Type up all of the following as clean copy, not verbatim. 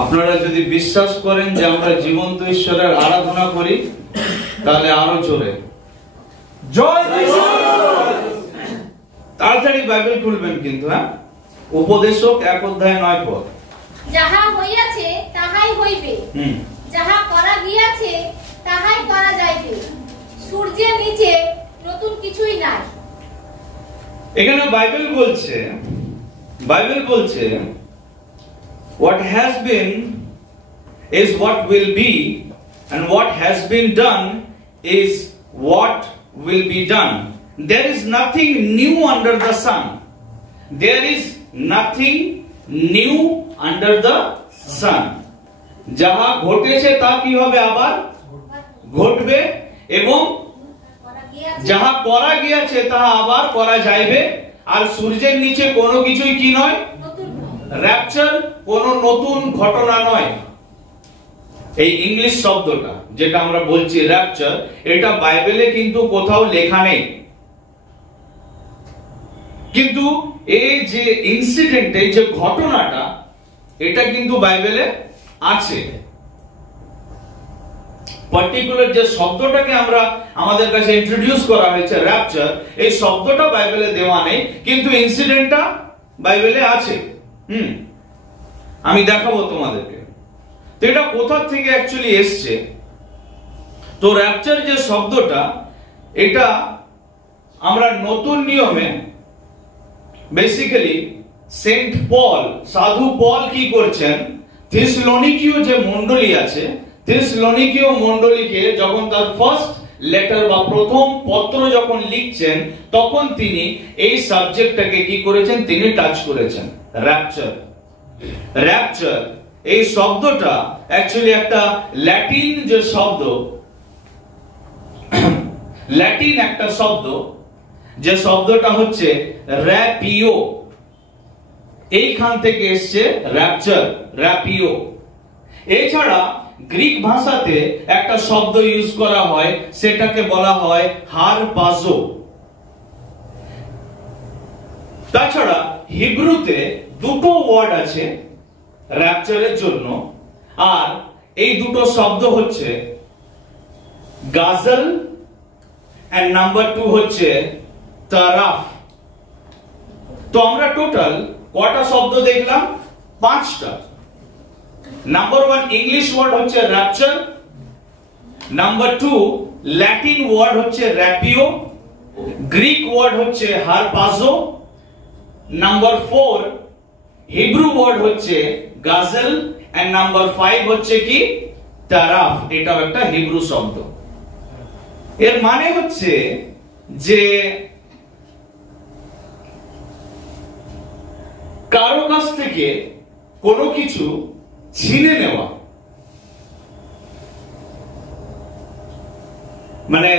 আপনারা যদি বিশ্বাস করেন যে আমরা জীবন্ত ঈশ্বরের আরাধনা করি তাহলে আরো জোরে জয় যিশু। তাড়াতাড়ি বাইবেল খুলবেন কিন্তু, হ্যাঁ। উপদেশক 1 অধ্যায় 9 পদ। যাহা হইয়াছে তাহাই হইবে, যাহা করা গিয়াছে তাহাই করা যাইবে, সূর্যের নিচে নতুন কিছুই নাই। এখানে বাইবেল বলছে what has been is what will be, and what has been done is what will be done. There is nothing new under the sun. There is nothing new under the sun. যাহা ঘটেছে তা কি হবে, আবার ঘটবে, এবং যাহা করা গিয়েছে তাহা আবার করা যাইবে। আর সূর্যের নিচে কোনো কিছুই কি নয়, র্যাপচার, কোনো নতুন ঘটনা নয়। এই ইংলিশ শব্দটা যেটা আমরা বলছি র্যাপচার, এটা বাইবেলে কিন্তু কোথাও লেখা নেই, কিন্তু এই যে ইনসিডেন্ট, এই যে ঘটনাটা, এটা কিন্তু বাইবেলে আছে। পার্টিকুলার যে শব্দটাকে আমরা আমাদের কাছে ইন্ট্রোডিউস করা হয়েছে র্যাপচার, এই শব্দটা বাইবেলে দেওয়া নেই, কিন্তু ইনসিডেন্টটা বাইবেলে আছে। আমি দেখাবো তোমাদেরকে। তো এটা কোথা থেকে অ্যাকচুয়ালি এসছে? তো র্যাপচার যে শব্দটা, এটা আমরা নতুন নিয়মে বেসিক্যালি সেন্ট পল, সাধু পল কি করছেন, থেসলোনিকীয় যে মণ্ডলী আছে, থেসলোনিকীয় মণ্ডলীকে যখন তার ফার্স্ট লেটার বা প্রথম পত্র যখন লিখছেন, তখন তিনি এই সাবজেক্টটাকে কি করেছেন, তিনি টাচ করেছেন। র্যাপচার এই শব্দটা অ্যাকচুয়ালি একটা ল্যাটিন যে শব্দ, ল্যাটিন একটা শব্দ, যে শব্দটা হচ্ছে র্যাপিও, এইখান থেকে এসছে র্যাপচার, র্যাপিও। এছাড়া গ্রিক ভাষাতে একটা শব্দ ইউজ করা হয়, সেটাকে বলা হয় হারপাজো। তাছাড়া হিব্রুতে দুটো ওয়ার্ড আছে র্যাপচারের জন্য, আর এই দুটো শব্দ হচ্ছে গাজল এন্ড নাম্বার 2 হচ্ছে তারাফ। তো আমরা টোটাল কটা শব্দ দেখলাম? 5টা। নাম্বার 1 ইংলিশ ওয়ার্ড হচ্ছে র্যাপচার, নাম্বার 2 ল্যাটিন ওয়ার্ড হচ্ছে র্যাপিও, গ্রিক ওয়ার্ড হচ্ছে হারপাজো, নাম্বার 4 হিব্রু ওয়ার্ড হচ্ছে গাজল, এন্ড নাম্বার 5 হচ্ছে কি তারাফ। এটাও একটা হিব্রু শব্দ। এর মানে হচ্ছে যে কারো কাছ থেকে কোনো কিছু ছিনে নেওয়া, মানে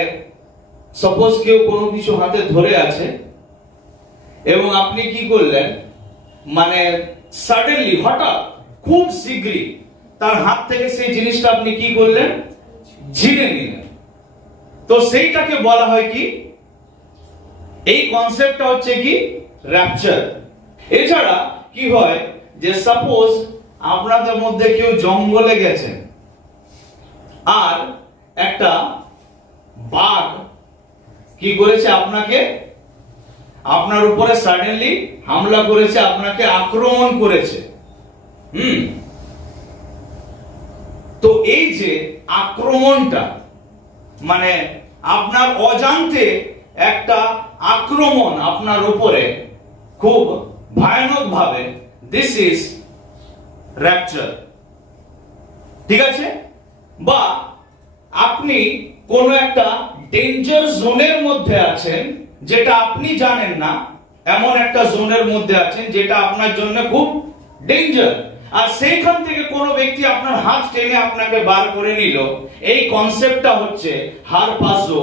সাপোজ কেউ কোনো কিছু হাতে ধরে আছে এবং আপনি কি করলেন, মানে সাডেনলি, হঠাৎ, খুব শীঘ্রই তার হাত থেকে সেই জিনিসটা আপনি কি করলেন, ছিনে নিলেন। তো সেইটাকে বলা হয় কি, এই কনসেপ্টটা হচ্ছে কি র্যাপচার। এছাড়া কি হয় যে সাপোজ আপনাদের মধ্যে কেউ জঙ্গলে গেছেন, আর একটা বাঘ কি করেছে, আপনাকে, আপনার উপরে সাডেনলি হামলা করেছে, আপনাকে আক্রমণ করেছে। তো এই যে আক্রমণটা, মানে আপনার অজান্তে একটা আক্রমণ আপনার উপরে খুব ভয়ানক ভাবে, দিস ইজ র্যাপচার। ঠিক আছে? বা আপনি কোন একটা ডেঞ্জার জোনের মধ্যে আছেন, যেটা আপনি জানেন না, এমন একটা জোনের মধ্যে আছেন যেটা আপনার জন্য খুব ডেঞ্জার, আর সেইখান থেকে কোনো ব্যক্তি আপনার হাত টেনে আপনাকে বার করে নিল। এই কনসেপ্টটা হচ্ছে হারপাজো,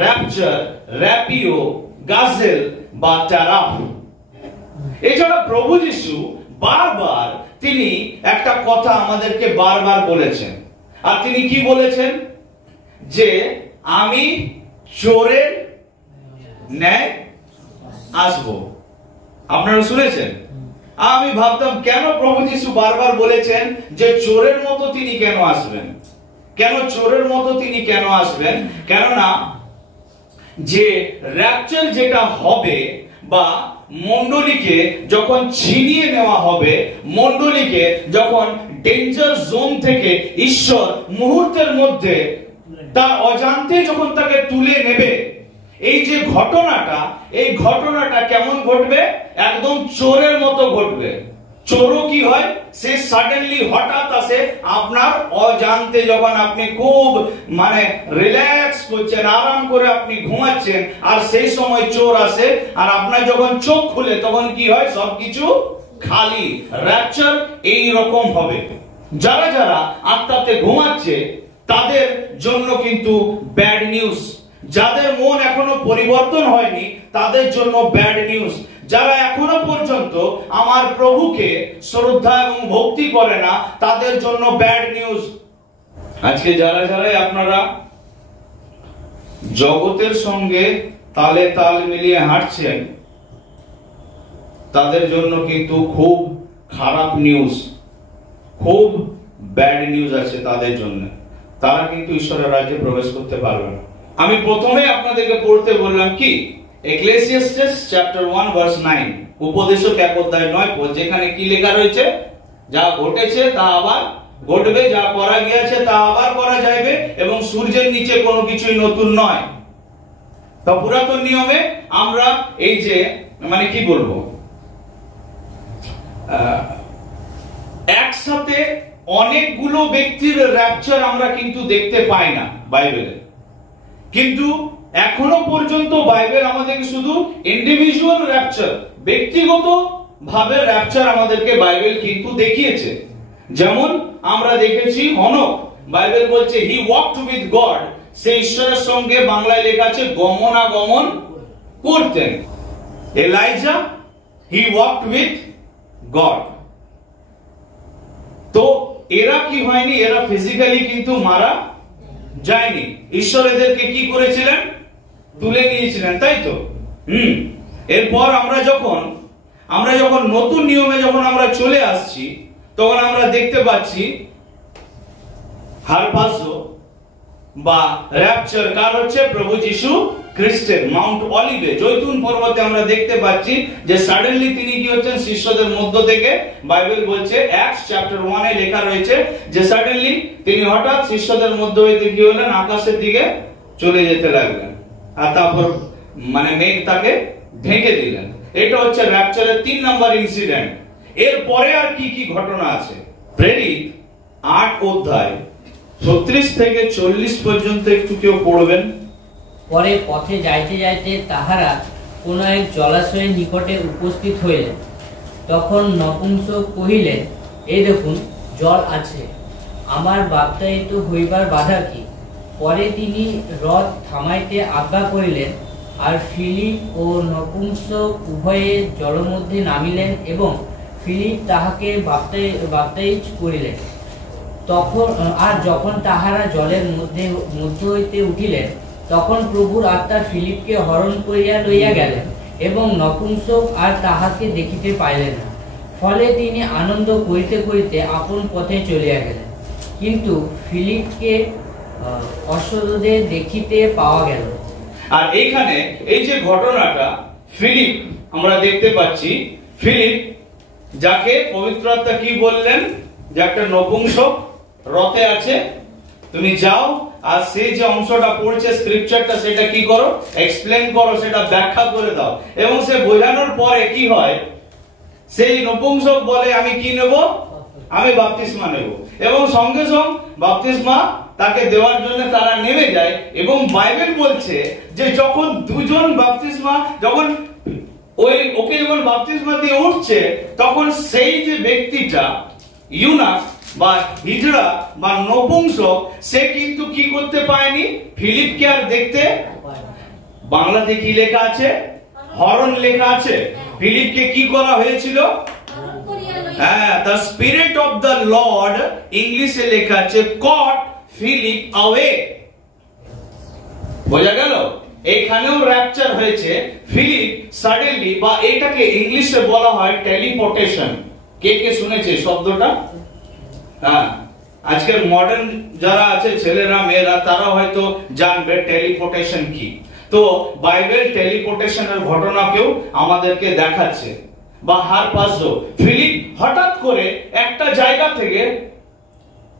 র্যাপচার, র্যাপিও, গাজেল বা তারাফ। এছাড়া প্রভু যিশু বারবার তিনি একটা কথা আমাদেরকে বারবার বলেছেন, আর তিনি কি বলেছেন, যে আমি চোরের ন্যায় আসবো। আপনারা শুনেছেন? আমি ভাবতাম কেন প্রভু যীশু বারবার বলেছেন যে চোরের মতো তিনি কেন আসবেন, কেন চোরের মতো তিনি কেন আসবেন? কেননা যে র্যাপচার যেটা হবে বা মণ্ডলীকে যখন ছিনিয়ে নেওয়া হবে, মণ্ডলীকে যখন ডেঞ্জার জোন থেকে ঈশ্বর মুহূর্তের মধ্যে তার অজান্তে যখন তাকে তুলে নেবে, এই যে ঘটনাটা, এই ঘটনাটা কেমন ঘটবে? একদম চোরের মতো ঘটবে। চোরও কি হয়, সে সাডেনলি হঠাৎ আসে আপনার অজান্তে, যখন আপনি খুব মানে রিল্যাক্স করছেন, আরাম করে আপনি ঘুমাচ্ছেন, আর সেই সময় চোর আসে, আর আপনার যখন চোখ খুলে তখন কি হয়? সবকিছু খালি। র্যাপচার এই রকম হবে। যারা যারা আত্মাতে ঘুমাচ্ছে তাদের জন্য কিন্তু ব্যাড নিউজ। যাদের মন এখনো পরিবর্তন হয়নি তাদের জন্য ব্যাড নিউজ। যারা এখনো পর্যন্ত আমার প্রভুকে শ্রদ্ধা এবং ভক্তি করে না তাদের জন্য ব্যাড নিউজ। আজকে যারা যারা আপনারা জগতের সঙ্গে তালে তাল মিলিয়ে হাঁটছেন তাদের জন্য কিন্তু খুব খারাপ নিউজ, খুব ব্যাড নিউজ আছে তাদের জন্য। তারা কিন্তু ঈশ্বরের রাজ্যে প্রবেশ করতে পারবে না। আমি প্রথমে আপনাদেরকে পড়তে বললাম কি, এক্লেসিয়াস্টেস চ্যাপ্টার 1 ভার্স 9, উপদেশক 1 অধ্যায় 9 পদ, যেখানে কি লেখা রয়েছে? যা ঘটেছে তা আবার ঘটবে, যা করা গিয়েছে তা আবার করা যাবে, এবং সূর্যের নিচে কোনো কিছুই নতুন নয়। তা পুরাতন নিয়মে আমরা এই যে মানে কি বলবো, একসাথে অনেকগুলো ব্যক্তির র্যাপচার আমরা কিন্তু দেখতে পাই না বাইবেলে। কিন্তু এখনো পর্যন্ত বাইবেল আমাদেরকে শুধু ইন্ডিভিজুয়াল র্যাপচার, ব্যক্তিগত ভাবে র্যাপচার আমাদেরকে বাইবেল কিন্তু দেখিয়েছে। যেমন আমরা দেখেছি হনক, বাইবেল বলছে হি ওয়াকড উইথ গড, সে ঈশ্বরের সঙ্গে, বাংলায় লেখা আছে গমনাগমন করতেন। ELISA he walked with god. তো এরা কি হয়নি? এরা ফিজিক্যালি কিন্তু মারা যায়নি। ঈশ্বর এদেরকে কি করেছিলেন? তুলে নিয়েছিলেন, তাই তো? এরপর আমরা যখন নতুন নিয়মে যখন আমরা চলে আসছি তখন আমরা দেখতে পাচ্ছি হারপাস বা র্যাপচার কার হচ্ছে? প্রভু যীশু খ্রিস্টের। মাউন্ট অলিভে, জৈতুন পর্বতে আমরা দেখতে পাচ্ছি যে সাডেনলি তিনি কি হচ্ছেন? শিষ্যদের মধ্য থেকে, বাইবেল বলছে অ্যাক্টস চ্যাপ্টার 1 এ লেখা রয়েছে যে সাডেনলি তিনি হঠাৎ শিষ্যদের মধ্য হইতে কি হলেন? আকাশের দিকে চলে যেতে লাগলেন, আর তারপর মানে মেঘ তাকে ঢেকে দিলেন। এটা হচ্ছে র্যাপচারের 3 নম্বর ইনসিডেন্ট। এরপরে আর কি কি ঘটনা আছে? প্রেরিত 8 অধ্যায় 36 থেকে 40 পর্যন্ত একটু কেউ পড়বেন। পরে পথে যাইতে যাইতে তাহারা কোন এক জলাশয়ের নিকটে উপস্থিত হইলেন। তখন নপুংসক কহিলেন, এই দেখুন জল আছে, আমার বাপ্তায়িত হইবার বাধা কি? পরে তিনি রথ থামাইতে আজ্ঞা করিলেন, আর ফিলিপ ও নপুংসক উভয়ে জলমধ্যে নামিলেন এবং ফিলিপ তাহাকে বাপ্তাইজ করিলেন। যখন তাহারা জলের মধ্য হইতে উঠিলেন তখন প্রভুর আত্মা ফিলিপকে হরণ করিয়া লইয়া গেলেন এবং নপুংসক আর তাহাকে দেখিতে পাইলেন না। ফলে তিনি আনন্দ করিতে করিতে আপন পথে চলিয়া গেলেন, কিন্তু ফিলিপকে অশ্বরোধে দেখিতে পাওয়া গেল। আর এইখানে এই যে ঘটনাটা, ফিলিপ আমরা দেখতে পাচ্ছি, ফিলিপ যাকে পবিত্র আত্মা কি বললেন? যে একটা নপুংসক রথে আছে, তুমি যাও আর সেই যে অংশটা পড়ছে স্ক্রিপচারটা, সেটা কি করো? এক্সপ্লেন করো, সেটা ব্যাখ্যা করে দাও। এবং সে বোঝানোর পরে কি হয়? সেই নপুংসক বলে আমি কি নেব? আমি বাপ্তিস্মা নেব। এবং সঙ্গে সঙ্গে বাপ্তিস্মা তাকে দেওয়ার জন্য তারা নেমে যায়। এবং বাইবেল বলছে যে যখন দুজন বাপ্তিস্মা, যখন ওকে যখন বাপ্তিস্মা দিয়ে উঠছে, তখন সেই যে ব্যক্তিটা ইউনাস বা হিজড়া বা নপুংসক, সে কিন্তু কি করতে পায়নি? ফিলিপকে আর দেখতে, বাংলাতে কি লেখা আছে? হরণ লেখা আছে। ফিলিপকে কি করা হয়েছিল? হ্যাঁ, the spirit of the Lord, ইংলিশে লেখা আছে কট ফিলিপ অ্যাওয়ে। বোঝা গেল? এখানেও র্যাপচার হয়েছে। ফিলিপ সাডেনলি, বা এটাকে ইংলিশে বলা হয় টেলিপোর্টেশন। কে কে শুনেছে শব্দটা? হ্যাঁ, আজকের মডার্ন যারা আছে ছেলেরা মেয়েরা তারা হয়তো জানবে টেলিপোর্টেশন কি। তো বাইবেল টেলিপোর্টেশনের ঘটনাকেও আমাদেরকে দেখাচ্ছে। বা হারপাজো, ফিলিপ হঠাৎ করে একটা জায়গা থেকে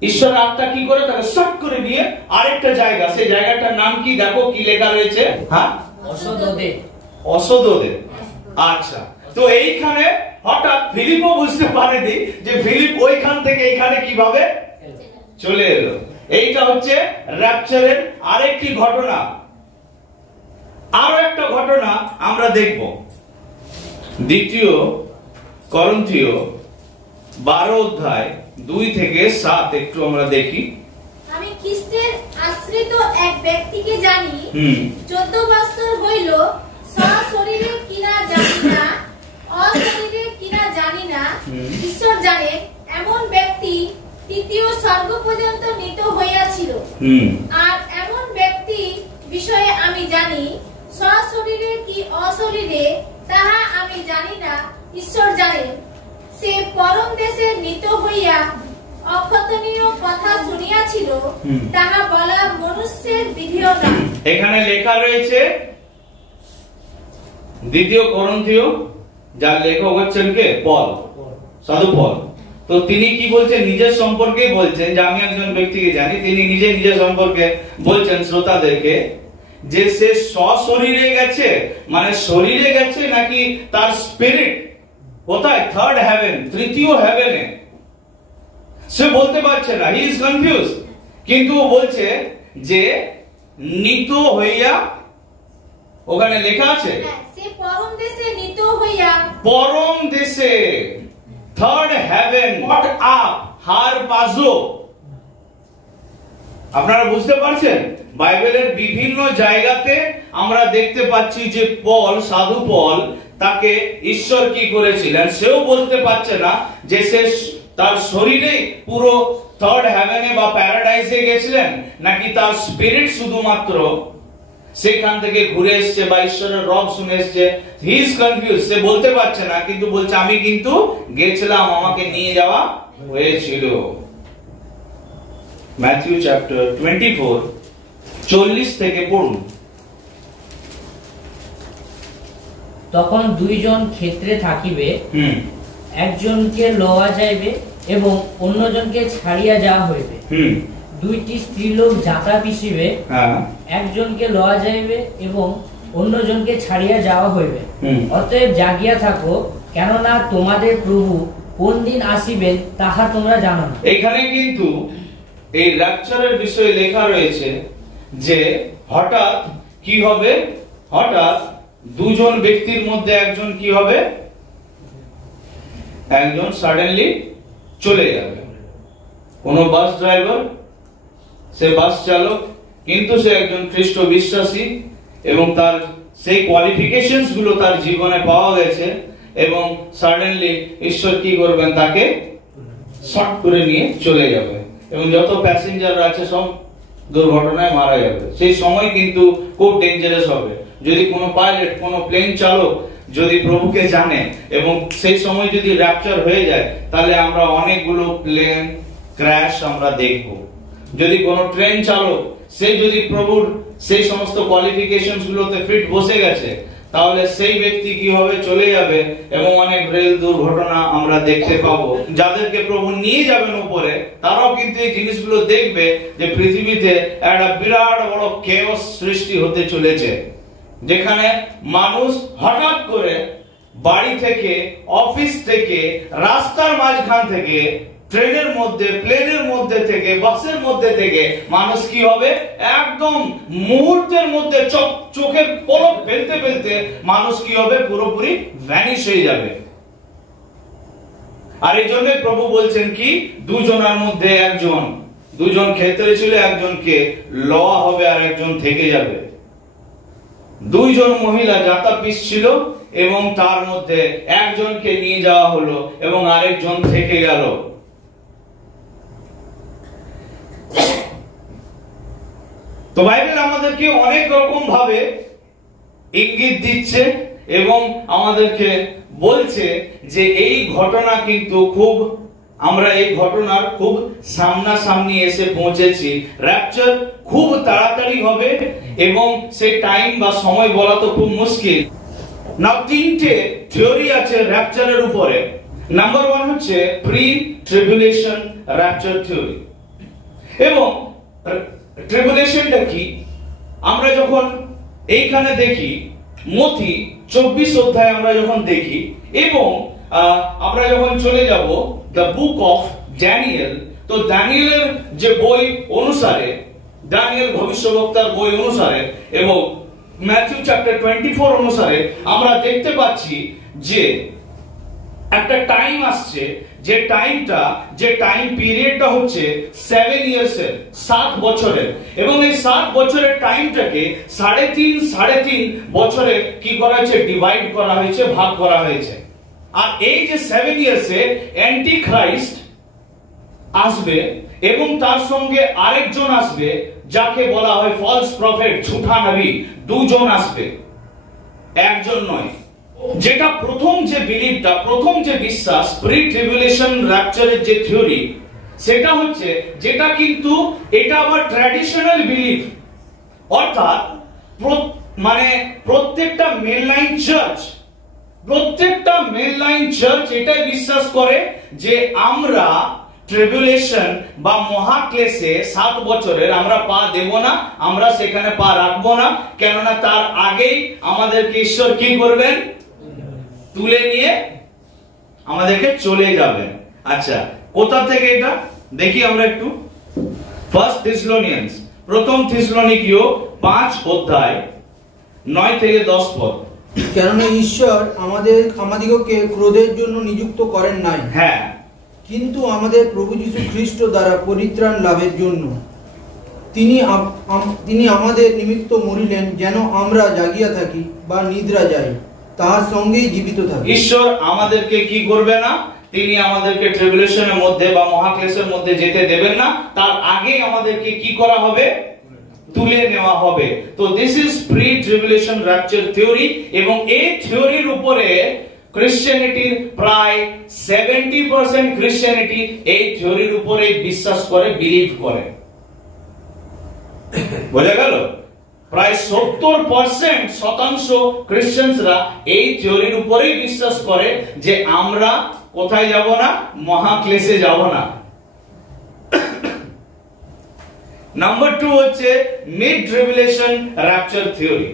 ঈশ্বর আত্মা কি করে তাকে শট করে নিয়ে আরেকটা জায়গা, সেই জায়গাটার নাম কি দেখো কি লেখা রয়েছে? হ্যাঁ, অসদোদে। অসদোদে। আচ্ছা, তো এইখানে হঠাৎ ফিলিপও বুঝতে পারেনি যে ফিলিপ ওইখান থেকে এইখানে কিভাবে চলে এলো। এইটা হচ্ছে র্যাপচারের আরেকটি ঘটনা। আরো একটা ঘটনা আমরা দেখব, 2 করন্থীয় 12 অধ্যায় 2 থেকে 7 একটু আমরা দেখি। আমি খ্রিস্টের আশ্রিত এক ব্যক্তিকে জানি, 14 বছর হইল, সশরীরে কিনা জানি না, অশরীরে কিনা জানি না, ঈশ্বর জানে, এমন ব্যক্তি 3য় স্বর্গ পর্যন্ত নীত হইয়াছিল। আর এমন ব্যক্তি বিষয়ে আমি জানি, সশরীরে কি অশরীরে তাহা আমি জানি না, ঈশ্বর জানেন। সে পরম দেশে নীত হইয়া অকথনীয় কথা শুনিয়াছিল, তাহা বলা মনুষ্যের বিধিও না। এখানে লেখা রয়েছে 2 করন্থীয়, যার লেখক হচ্ছেন কে? পল, সাধু পল। তো তিনি কি বলছেন? নিজের সম্পর্কে বলছেন যে আমি একজন ব্যক্তিকে জানি। তিনি নিজের সম্পর্কে বলছেন শ্রোতাদেরকে যে সে সশরীরে গেছে, মানে শরীরে গেছে, নাকি তার স্পিরিট কোথায়? 3rd haven, 3য় হেভেনে। সে বলতে পারছে না, হি ইজ কনফিউজ। কিন্তু ও বলছে যে নীত হইয়া, ওখানে লেখা আছে সে পরম দেশে নীত হইয়া, পরম দেশে, 3rd হেভেন, নট আপ, হারপাজো। আপনারা বুঝতে পারছেন? বাইবেলের বিভিন্ন জায়গাতে আমরা দেখতে পাচ্ছি যে পল, সাধু পল, তাকে ঈশ্বর কি করেছিলেন সেও বলতে পারছে না, যে সে তার শরীরে পুরো 3rd হেভেনে বা প্যারাডাইসে গেছিলেন, নাকি তার স্পিরিট শুধুমাত্র সেখান থেকে ঘুরে এসছে বা ঈশ্বরের রব শুনে এসছে। হি ইজ কনফিউজ, সে বলতে পারছে না, কিন্তু বলছে আমি কিন্তু গেছিলাম, আমাকে নিয়ে যাওয়া হয়েছিল। ম্যাথিউ চ্যাপ্টার 24 40 থেকে পড়ুন। তখন 2 জন ক্ষেত্রে থাকিবে, একজনকে লওয়া যাইবে এবং অন্যজনকে ছাড়িয়া যাওয়া হইবে। 2টি স্ত্রীলোক যাতা পিছিবে, একজনকে লওয়া যাইবে এবং অন্যজনকে ছাড়িয়া যাওয়া হইবে। অতএব জাগিয়া থাকো, কেননা তোমাদের প্রভু কোন দিন আসিবেন তাহা তোমরা জানো না। এখানে কিন্তু এই র্যাপচারের বিষয়ে লেখা রয়েছে যে হঠাৎ কি হবে? হঠাৎ 2 জন ব্যক্তির মধ্যে একজন কি হবে? একজন সাডেনলি চলে যাবে। কোন বাস ড্রাইভার, সে বাস চালক, কিন্তু সে একজন খ্রিস্ট বিশ্বাসী এবং তার সেই কোয়ালিফিকেশনস গুলো তার জীবনে পাওয়া গেছে, এবং সাডেনলি ঈশ্বর কি করবেন? তাকে শর্ট করে নিয়ে চলে যাবে, এবং যত প্যাসেঞ্জার আছে সব দুর্ঘটনায় মারা যাবে। সেই সময় কিন্তু খুব ডেঞ্জারাস হবে। যদি কোনো পাইলট, কোনো প্লেন চালক যদি প্রভুকে জানে এবং সেই সময় যদি র্যাপচার হয়ে যায়, তাহলে আমরা অনেকগুলো প্লেন ক্র্যাশ আমরা দেখব। যদি কোনো ট্রেন চালক, সে যদি প্রভুর সেই সমস্ত কোয়ালিফিকেশনস গুলোতে ফিট বসে গেছে, তাহলে সেই ব্যক্তি কি হবে? চলে যাবে, এবং অনেক রেল দুর্ঘটনা আমরা দেখতে পাবো। যাদেরকে প্রভু নিয়ে যাবেন উপরে, তারাও কিন্তু এই জিনিসগুলো দেখবে যে পৃথিবীতে একটা বিরাট বড় কেওস সৃষ্টি হতে চলেছে, যেখানে মানুষ হঠাৎ করে বাড়ি থেকে, অফিস থেকে, রাস্তার মাঝখান থেকে, ট্রেনের মধ্যে, প্লেনের মধ্যে থেকে, বাসের মধ্যে থেকে মানুষ কি হবে? একদম মুহূর্তের মধ্যে চোখের পলক ফেলতে ফেলতে মানুষ কি হবে? পুরোপুরি ভ্যানিশ হয়ে যাবে। আর এই জন্য প্রভু বলছেন কি? 2 জনের মধ্যে একজন, 2 জন ক্ষেত্রে ছিল, একজনকে লওয়া হবে আর একজন থেকে যাবে। 2 জন মহিলা যাতা পিছছিল এবং তার মধ্যে একজনকে নিয়ে যাওয়া হলো এবং আরেকজন থেকে গেল। তো বাইবেল আমাদেরকে অনেক রকম ভাবে ইঙ্গিত দিচ্ছে এবং আমাদেরকে বলছে যে এই ঘটনা কিন্তু আমরা এই ঘটনার খুব সামনাসামনি এসে পৌঁছেছি। র্যাপচার খুব তাড়াতাড়ি হবে এবং সেই টাইম বা সময় বলা তো খুব মুশকিল। না, তিনটে থিওরি আছে র্যাপচারের উপরে। নাম্বার 1 হচ্ছে প্রি ট্রিবুলেশন র্যাপচার থিওরি। এবং ট্রিবুলেশনটা কি আমরা যখন এইখানে দেখি, মথি 24 অধ্যায় আমরা যখন দেখি এবং আমরা যখন চলে যাব দ্য বুক অফ ড্যানিয়েল, তো ড্যানিয়েলের যে বই অনুসারে, ড্যানিয়েল ভবিষ্যদ্বক্তার বই অনুসারে এবং ম্যাথিউ চ্যাপ্টার 24 অনুসারে আমরা দেখতে পাচ্ছি যে একটা টাইম আসছে, যে টাইম পিরিয়ডটা হচ্ছে 7 ইয়ার্সের, 7 বছরের। এবং এই 7 বছরের টাইমটাকে 3.5 বছরে কি করা হয়েছে, ডিভাইড করা হয়েছে, ভাগ করা হয়েছে। আর এই যে 7 ইয়ার্সে অ্যান্টি খ্রাইস্ট আসবে এবং তার সঙ্গে আরেকজন আসবে যাকে বলা হয় ফলস প্রফেট, ঝুঠা নবী। 2 জন আসবে, একজন নয়। যেটা প্রথম যে বিলিভটা, প্রথম যে বিশ্বাস প্রি ট্রিবুলেশন র্যাপচারের যে থিওরি, সেটা হচ্ছে যেটা কিন্তু এটা আবার ট্র্যাডিশনাল বিলিভ, অর্থাৎ মানে প্রত্যেকটা মেনলাইন চার্চ এটাই বিশ্বাস করে যে আমরা ট্রিবুলেশন বা মহাক্লেশে 7 বছরের আমরা পা দেব না, আমরা সেখানে পা রাখবো না, কেননা তার আগেই আমাদেরকে ঈশ্বর কি করবেন, তুলে নিয়ে আমাদেরকে চলে যাবেন। আচ্ছা, কোথা থেকে এটা দেখি আমরা একটু। ফার্স্ট থিসলোনিয়ান্স, প্রথম থিসলোনিকীয় 5 অধ্যায় 9 থেকে 10 পদ। কেননা ঈশ্বর আমাদিগকে ক্রোধের জন্য নিযুক্ত করেন নাই, হ্যাঁ, কিন্তু আমাদের প্রভু যীশু খ্রিস্ট দ্বারা পরিত্রাণ লাভের জন্য তিনি আমাদের নিমিত্ত মরিলেন, যেন আমরা জাগিয়া থাকি বা নিদ্রা যাই, তাহার সঙ্গেই জীবিত থাকি। ঈশ্বর আমাদেরকে কি করবে না, তিনি আমাদেরকে ট্রিবুলেশনের মধ্যে বা মহাক্লেশের মধ্যে যেতে দেবেন না, তার আগে আমাদেরকে কি করা হবে, তুলে নেওয়া হবে। তো this is pre tribulation rapture theory. এবং এই থিওরির উপরে ক্রিশ্চিয়ানিটির প্রায় 70% ক্রিশ্চিয়ানিটি এই থিওরির উপরে বিশ্বাস করে, বিলিভ করে। বোঝা গেল? প্রায় 70% ক্রিশ্চিয়ানসরা এই থিওরির উপরেই বিশ্বাস করে যে আমরা কোথায় যাব না, মহাক্লেশে যাব না। নাম্বার 2 হচ্ছে মিড ট্রিবুলেশন র্যাপচার থিওরি।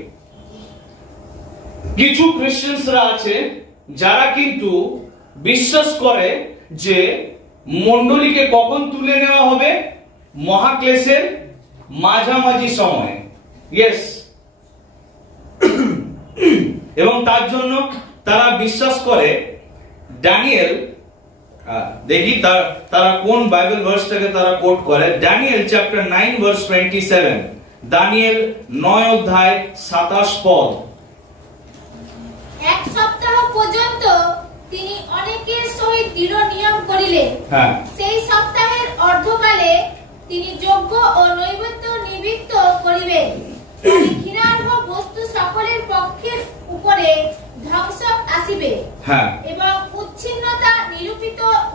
কিছু ক্রিশ্চিয়ানসরা আছে যারা কিন্তু বিশ্বাস করে যে মণ্ডলীকে কখন তুলে নেওয়া হবে, মহাক্লেশের মাঝামাঝি সময়। ইয়েস, এবং তার জন্য তারা বিশ্বাস করে ড্যানিয়েল, দেখি তারা কোন বাইবেল ভার্সটাকে তারা কোট করে। ড্যানিয়েল চ্যাপ্টার 9 ভার্স 27, দানিয়েল 9 অধ্যায় 27 পদ। 1 সপ্তাহ পর্যন্ত তিনি অনেকের সহিত দৃঢ় নিয়ম করিলেন। হ্যাঁ, সেই সপ্তাহের অর্ধকালে তিনি যজ্ঞ ও নৈবেদ্য নিবৃত্ত করিবেন। ঘৃণার্হ বস্তু সকলের পক্ষের উপরে ধ্বংস আসিবে। হ্যাঁ, এবং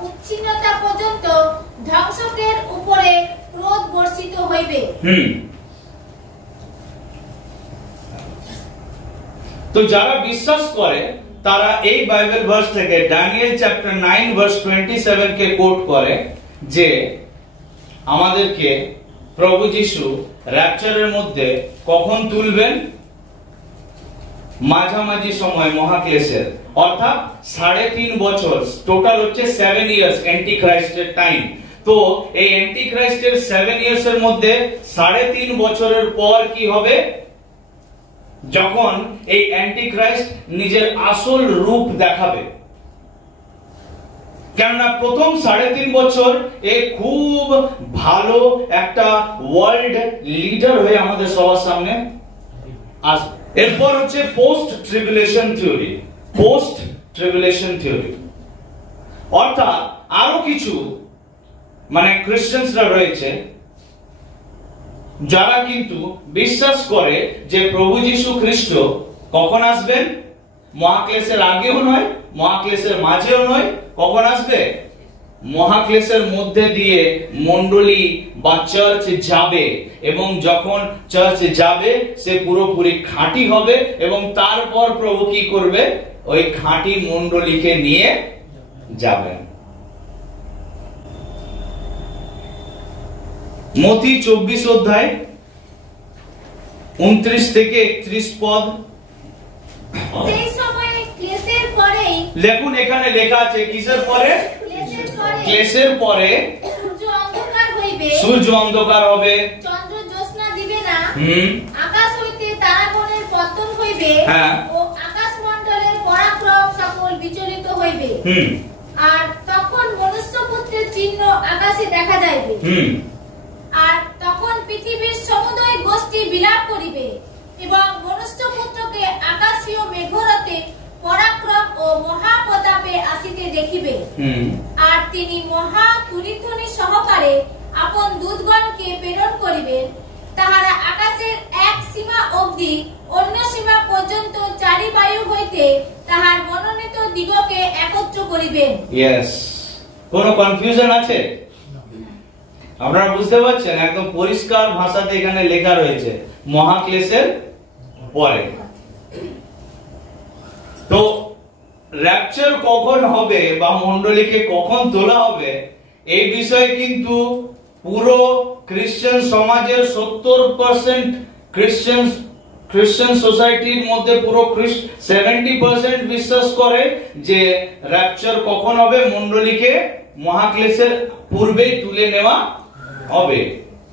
উচ্ছিন্নতা পর্যন্ত ধ্বংসকের উপরে ক্রোধ বর্ষিত হইবে। তো যারা বিশ্বাস করে তারা এই বাইবেল ভার্স থেকে ড্যানিয়েল চ্যাপ্টার 9 ভার্স 27 কে কোট করে যে আমাদেরকে প্রভু যীশু র্যাপচারের মধ্যে কখন তুলবেন, মাঝামাঝি সময় মহাক্লেশের, অর্থাৎ 3.5 বছর, টোটাল হচ্ছে 7 ইয়ার্স অ্যান্টি খ্রাইস্টের টাইম। তো এই অ্যান্টি খ্রাইস্টের 7 ইয়ার্স এর মধ্যে 3.5 বছরের পর কি হবে, যখন এই অ্যান্টি খ্রাইস্ট নিজের আসল রূপ দেখাবে। কেননা প্রথম 3.5 বছর এ খুব ভালো একটা ওয়ার্ল্ড লিডার হয়ে আমাদের সবার সামনে আসবে। এরপর হচ্ছে পোস্ট ট্রিবুলেশন থিওরি, অর্থাৎ আরো কিছু মানে ক্রিশ্চিয়ানসরা রয়েছে যারা কিন্তু বিশ্বাস করে যে প্রভু যীশু খ্রিস্ট কখন আসবেন? মহাক্লেশের আগেও নয়, মহাক্লেশের মাঝেও নয়। কখন আসবে? মহাক্লেশের মধ্যে দিয়ে মণ্ডলী বা চার্চ যাবে, এবং যখন চার্চ যাবে সে পুরোপুরি খাঁটি হবে, এবং তারপর প্রভু কি করবে? ওই খাঁটি মণ্ডলীকে নিয়ে যাবেন। মতি 24 অধ্যায় 29 থেকে 31 পদ। সেই সময়ে ক্লেশের পরেই, দেখুন এখানে লেখা আছে কিসের পরে? ক্লেশের পরে সূর্য অন্ধকার হইবে, সূর্য অন্ধকার হবে, চন্দ্র জ্যোৎস্না দিবে না, আকাশ হইতে তারাগণের পতন হইবে, ও আকাশ মণ্ডলের পরাক্রম সকল বিচলিত হইবে। আর তখন মনুষ্যপুত্রের চিহ্ন আকাশে দেখা যাইবে। আর তখন পৃথিবীর সমুদয় গোষ্ঠী বিলাপ করিবে, এবং মনুষ্যপুত্রকে আকাশীয় মেঘরথে পরাক্রম ও মহাপ্রতাপে আসিতে দেখিবে। আর তিনি মহা তুলিধ্বনি সহকারে আপন দূতগণকে প্রেরণ করিবেন, তাহারা আকাশের এক সীমা অবধি অন্য সীমা পর্যন্ত চারি বায়ু হইতে তাহার মনোনীত দিগকে একত্র করিবেন। ইয়েস, কোনো কনফিউশন আছে? আপনারা বুঝতে পারছেন? একদম পরিষ্কার ভাষাতে এখানে লেখা রয়েছে মহাক্লেশের পরে। তো র্যাপচার কখন হবে বা মণ্ডলীকে কখন তোলা হবে, এই বিষয়ে কিন্তু পুরো খ্রিস্টান সমাজের 70% খ্রিস্টান সোসাইটির মধ্যে পুরো 70% বিশ্বাস করে যে র্যাপচার কখন হবে? মণ্ডলীকে মহাক্লেশের পূর্বেই তুলে নেওয়া হবে।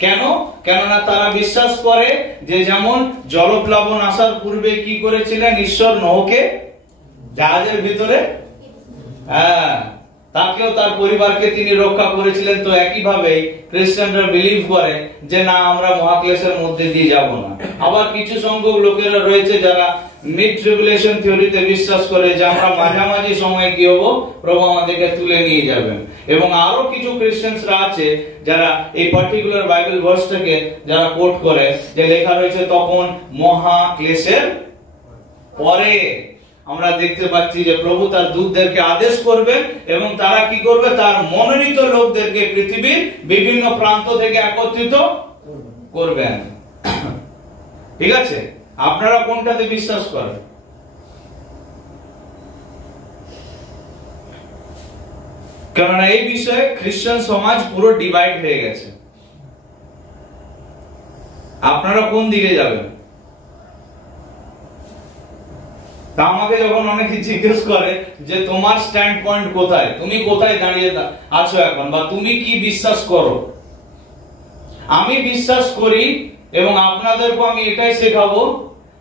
কেন? কেননা তারা বিশ্বাস করে যে যেমন জলপ্লাবন আসার পূর্বে কি করেছিলেন ঈশ্বর? নোহকে জাহাজের ভিতরে, তাকেও তার পরিবারকে তিনি রক্ষা করেছিলেন। তো একইভাবে খ্রিস্টানরা বিলিভ করে যে না, আমরা মহাক্লেশের মধ্যে দিয়ে যাব না। আবার কিছু সংখ্যক লোকেরা রয়েছে যারা মিড ট্রিবুলেশন থিওরিতে বিশ্বাস করে যে আমরা মাঝামাঝি সময়ে কি হবো? প্রভু আমাদেরকে তুলে নিয়ে যাবেন। এবং আরো কিছু খ্রিস্টানরা আছে যারা এই পার্টিকুলার বাইবেল ভার্সটাকে যারা কোট করে, যে লেখা রয়েছে তখন মহাক্লেশের পরে। আমরা দেখতে পাচ্ছি যে প্রভু তার দূতদেরকে আদেশ করবেন এবং তারা কি করবে? তার মনোনীত লোকদেরকে পৃথিবীর বিভিন্ন প্রান্ত থেকে একত্রিত করবেন। ঠিক আছে, আপনারা কোনটাতে বিশ্বাস করেন? কেননা এই বিষয়ে খ্রিস্টান সমাজ পুরো ডিভাইড হয়ে গেছে। আপনারা কোন দিকে যাবেন? তা আমাকে যখন অনেকে জিজ্ঞেস করে যে তোমার স্ট্যান্ড পয়েন্ট কোথায়, তুমি কোথায় দাঁড়িয়ে আছো এখন, বা তুমি কি বিশ্বাস করো, আমি বিশ্বাস করি এবং আপনাদেরকে আমি এটাই শেখাবো,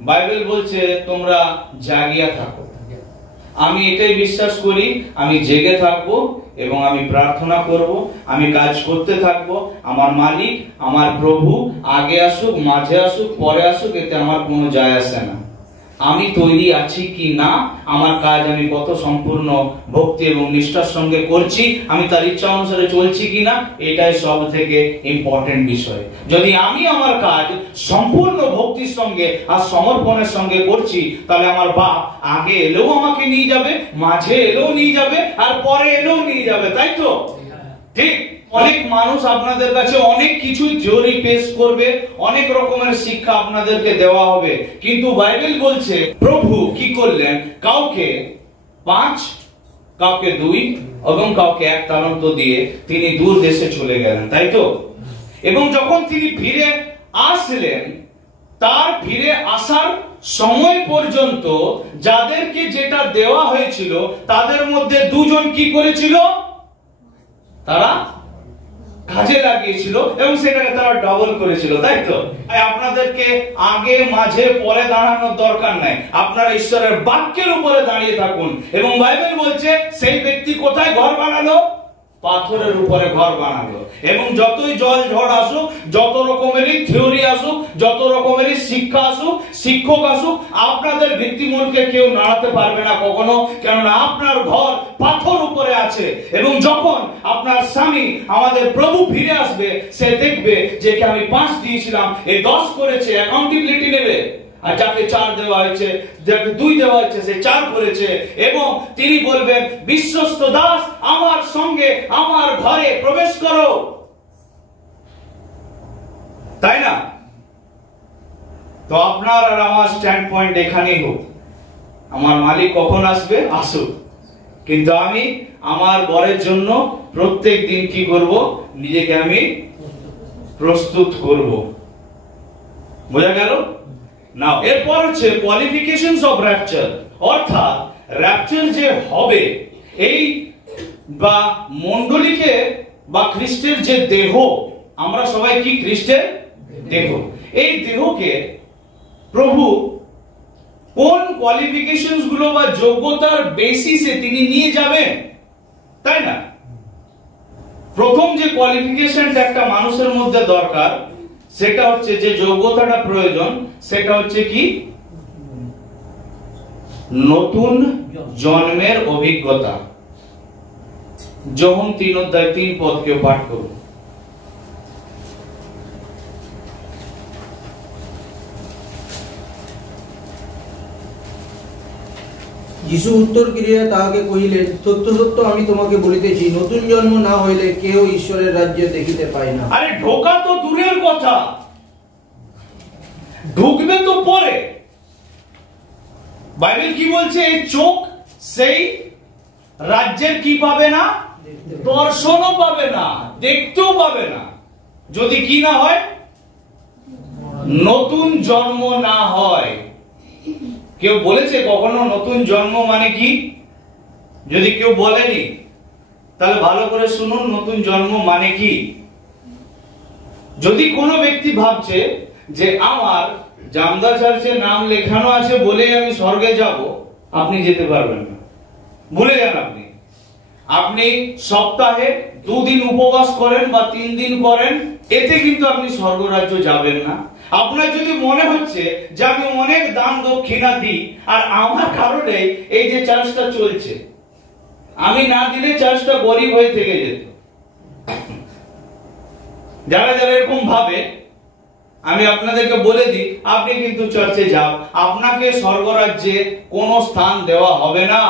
বাইবেল বলছে তোমরা জাগিয়া থাকো। আমি এটাই বিশ্বাস করি, আমি জেগে থাকবো এবং আমি প্রার্থনা করব, আমি কাজ করতে থাকবো। আমার মালিক, আমার প্রভু আগে আসুক, মাঝে আসুক, পরে আসুক, এতে আমার কোনো যায় আসে না। আমি তৈরি আছি কি না, আমার কাজ আমি কত সম্পূর্ণ ভক্তি এবং নিষ্ঠার সঙ্গে করছি, আমি তার ইচ্ছা অনুসারে চলছি কিনা, এটাই সব থেকে ইম্পর্টেন্ট বিষয়। যদি আমি আমার কাজ সম্পূর্ণ ভক্তির সঙ্গে আর সমর্পণের সঙ্গে করছি, তাহলে আমার বাপ আগে এলেও আমাকে নিয়ে যাবে, মাঝে এলেও নিয়ে যাবে, আর পরে এলেও নিয়ে যাবে, তাই তো? ঠিক। অনেক মানুষ আপনাদের কাছে অনেক কিছু থিওরি পেশ করবে, অনেক রকমের শিক্ষা আপনাদেরকে দেওয়া হবে, কিন্তু বাইবেল বলছে প্রভু কি করলেন? কাউকে 5, কাউকে 2 এবং কাউকে 1 তালন্ত দিয়ে তিনি দূর দেশে চলে গেলেন, তাই তো? এবং যখন তিনি ফিরে আসলেন, তার ফিরে আসার সময় পর্যন্ত যাদেরকে যেটা দেওয়া হয়েছিল তাদের মধ্যে 2 জন কি করেছিল? তারা কাজে লাগিয়েছিল এবং সেটাকে তারা ডাবল করেছিল, তাই তো? আপনাদেরকে আগে মাঝে পরে দাঁড়ানোর দরকার নাই, আপনারা ঈশ্বরের বাক্যের উপরে দাঁড়িয়ে থাকুন। এবং বাইবেল বলছে সেই ব্যক্তি কোথায় ঘর বানালো? পাথরের উপরে ঘর বানালো। এবং যতই জল ঝড় আসুক, যত রকমেরই থিওরি আসুক, যত রকমেরই শিক্ষা আসুক, শিক্ষক আসুক, আপনাদের ভিত্তিমূলকে কেউ নাড়াতে পারবে না কখনো, কেননা আপনার ঘর পাথর উপরে আছে। এবং যখন আপনার স্বামী আমাদের প্রভু ফিরে আসবে, সে দেখবে যে আমি 5 দিয়েছিলাম, এ 10 করেছে, অ্যাকাউন্টেবিলিটি নেবে। আর যাকে 4 দেওয়া হয়েছে, যাকে 2 দেওয়া হয়েছে সে 4 করেছে, এবং তিনি বলবেন বিশ্বস্ত দাস আমার সঙ্গে আমার ঘরে প্রবেশ করো। তাই না? তো আপনার আর আমার স্ট্যান্ড পয়েন্ট এখানেই হোক, আমার মালিক কখন আসবে আসুক, কিন্তু আমি আমার বরের জন্য প্রত্যেক দিন কি করব, নিজেকে আমি প্রস্তুত করব। বোঝা গেল না? এরপর হচ্ছে কোয়ালিফিকেশনস অফ র্যাপচার, অর্থাৎ র্যাপচার যে হবে এই বা মণ্ডলীকে বা খ্রিস্টের যে দেহ, আমরা সবাই কি খ্রিস্টের দেহ, এই দেহকে প্রভু কোন কোয়ালিফিকেশনস গুলো বা যোগ্যতার বেসিসে তিনি নিয়ে যাবেন, তাই না? প্রথম যে কোয়ালিফিকেশনটা একটা মানুষের মধ্যে দরকার, সেটা হচ্ছে যে যোগ্যতাটা প্রয়োজন, সেটা হচ্ছে কি নতুন জন্মের অভিজ্ঞতা। যোহন 3:3 কেউ পাঠ করুন। যিশু উত্তর করিয়া তাহাকে কহিলেন, সত্য সত্য আমি তোমাকে বলিতেছি, নতুন জন্ম না হইলে কেউ ঈশ্বরের রাজ্যে দেখিতে পায় না। আরে ঢোকা তো দূরের কথা, ঢুকবে তো পরে। বাইবেল কি বলছে? এই চোখ সেই রাজ্যের কি পাবে না? দর্শনও পাবে না, দেখতেও পাবে না, যদি কি না হয়, নতুন জন্ম না হয়। কেউ বলেছে কখনো নতুন জন্ম মানে কি? যদি কেউ বলেনি তাহলে ভালো করে শুনুন, নতুন জন্ম মানে কি। যদি কোনো ব্যক্তি ভাবছে যে আমার জামদা চার্চে নাম লেখানো আছে বলেই আমি স্বর্গে যাব, আপনি যেতে পারবেন না, ভুলে যান। আপনি সপ্তাহে 2 দিন উপবাস করেন বা 3 দিন করেন, এতে কিন্তু আপনি স্বর্গরাজ্য যাবেন না। আপনার যদি মনে হচ্ছে যে আমি অনেক দান দক্ষিণা দিই আর আমার কারণে এই যে চার্চটা চলছে, আমি না দিলে চার্চটা গরিব হয়ে থেকে যেত, যারা যারা এরকম ভাবে, আমি আপনাদেরকে বলে দিই, আপনি কিন্তু চার্চে যাও, আপনাকে স্বর্গরাজ্যে কোনো স্থান দেওয়া হবে না।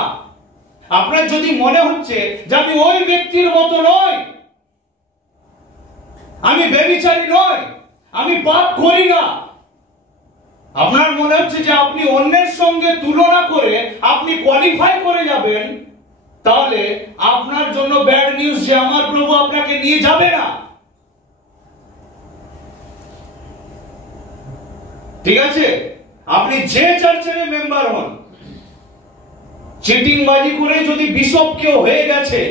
আপনার যদি মনে হচ্ছে যে আমি ওই ব্যক্তির মতো নই, আমি ব্যভিচারী নই, আমি পাপ করি না, আপনার মনে হচ্ছে যে আপনি অন্যের সঙ্গে তুলনা করে আপনি কোয়ালিফাই করে যাবেন, তাহলে আপনার জন্য ব্যাড নিউজ যে আমার প্রভু আপনাকে নিয়ে যাবে না। ঠিক আছে? আপনি যে চার্চের মেম্বার হন, চিটিংবাজি করে যদি বিশপ কেউ হয়ে গেছে,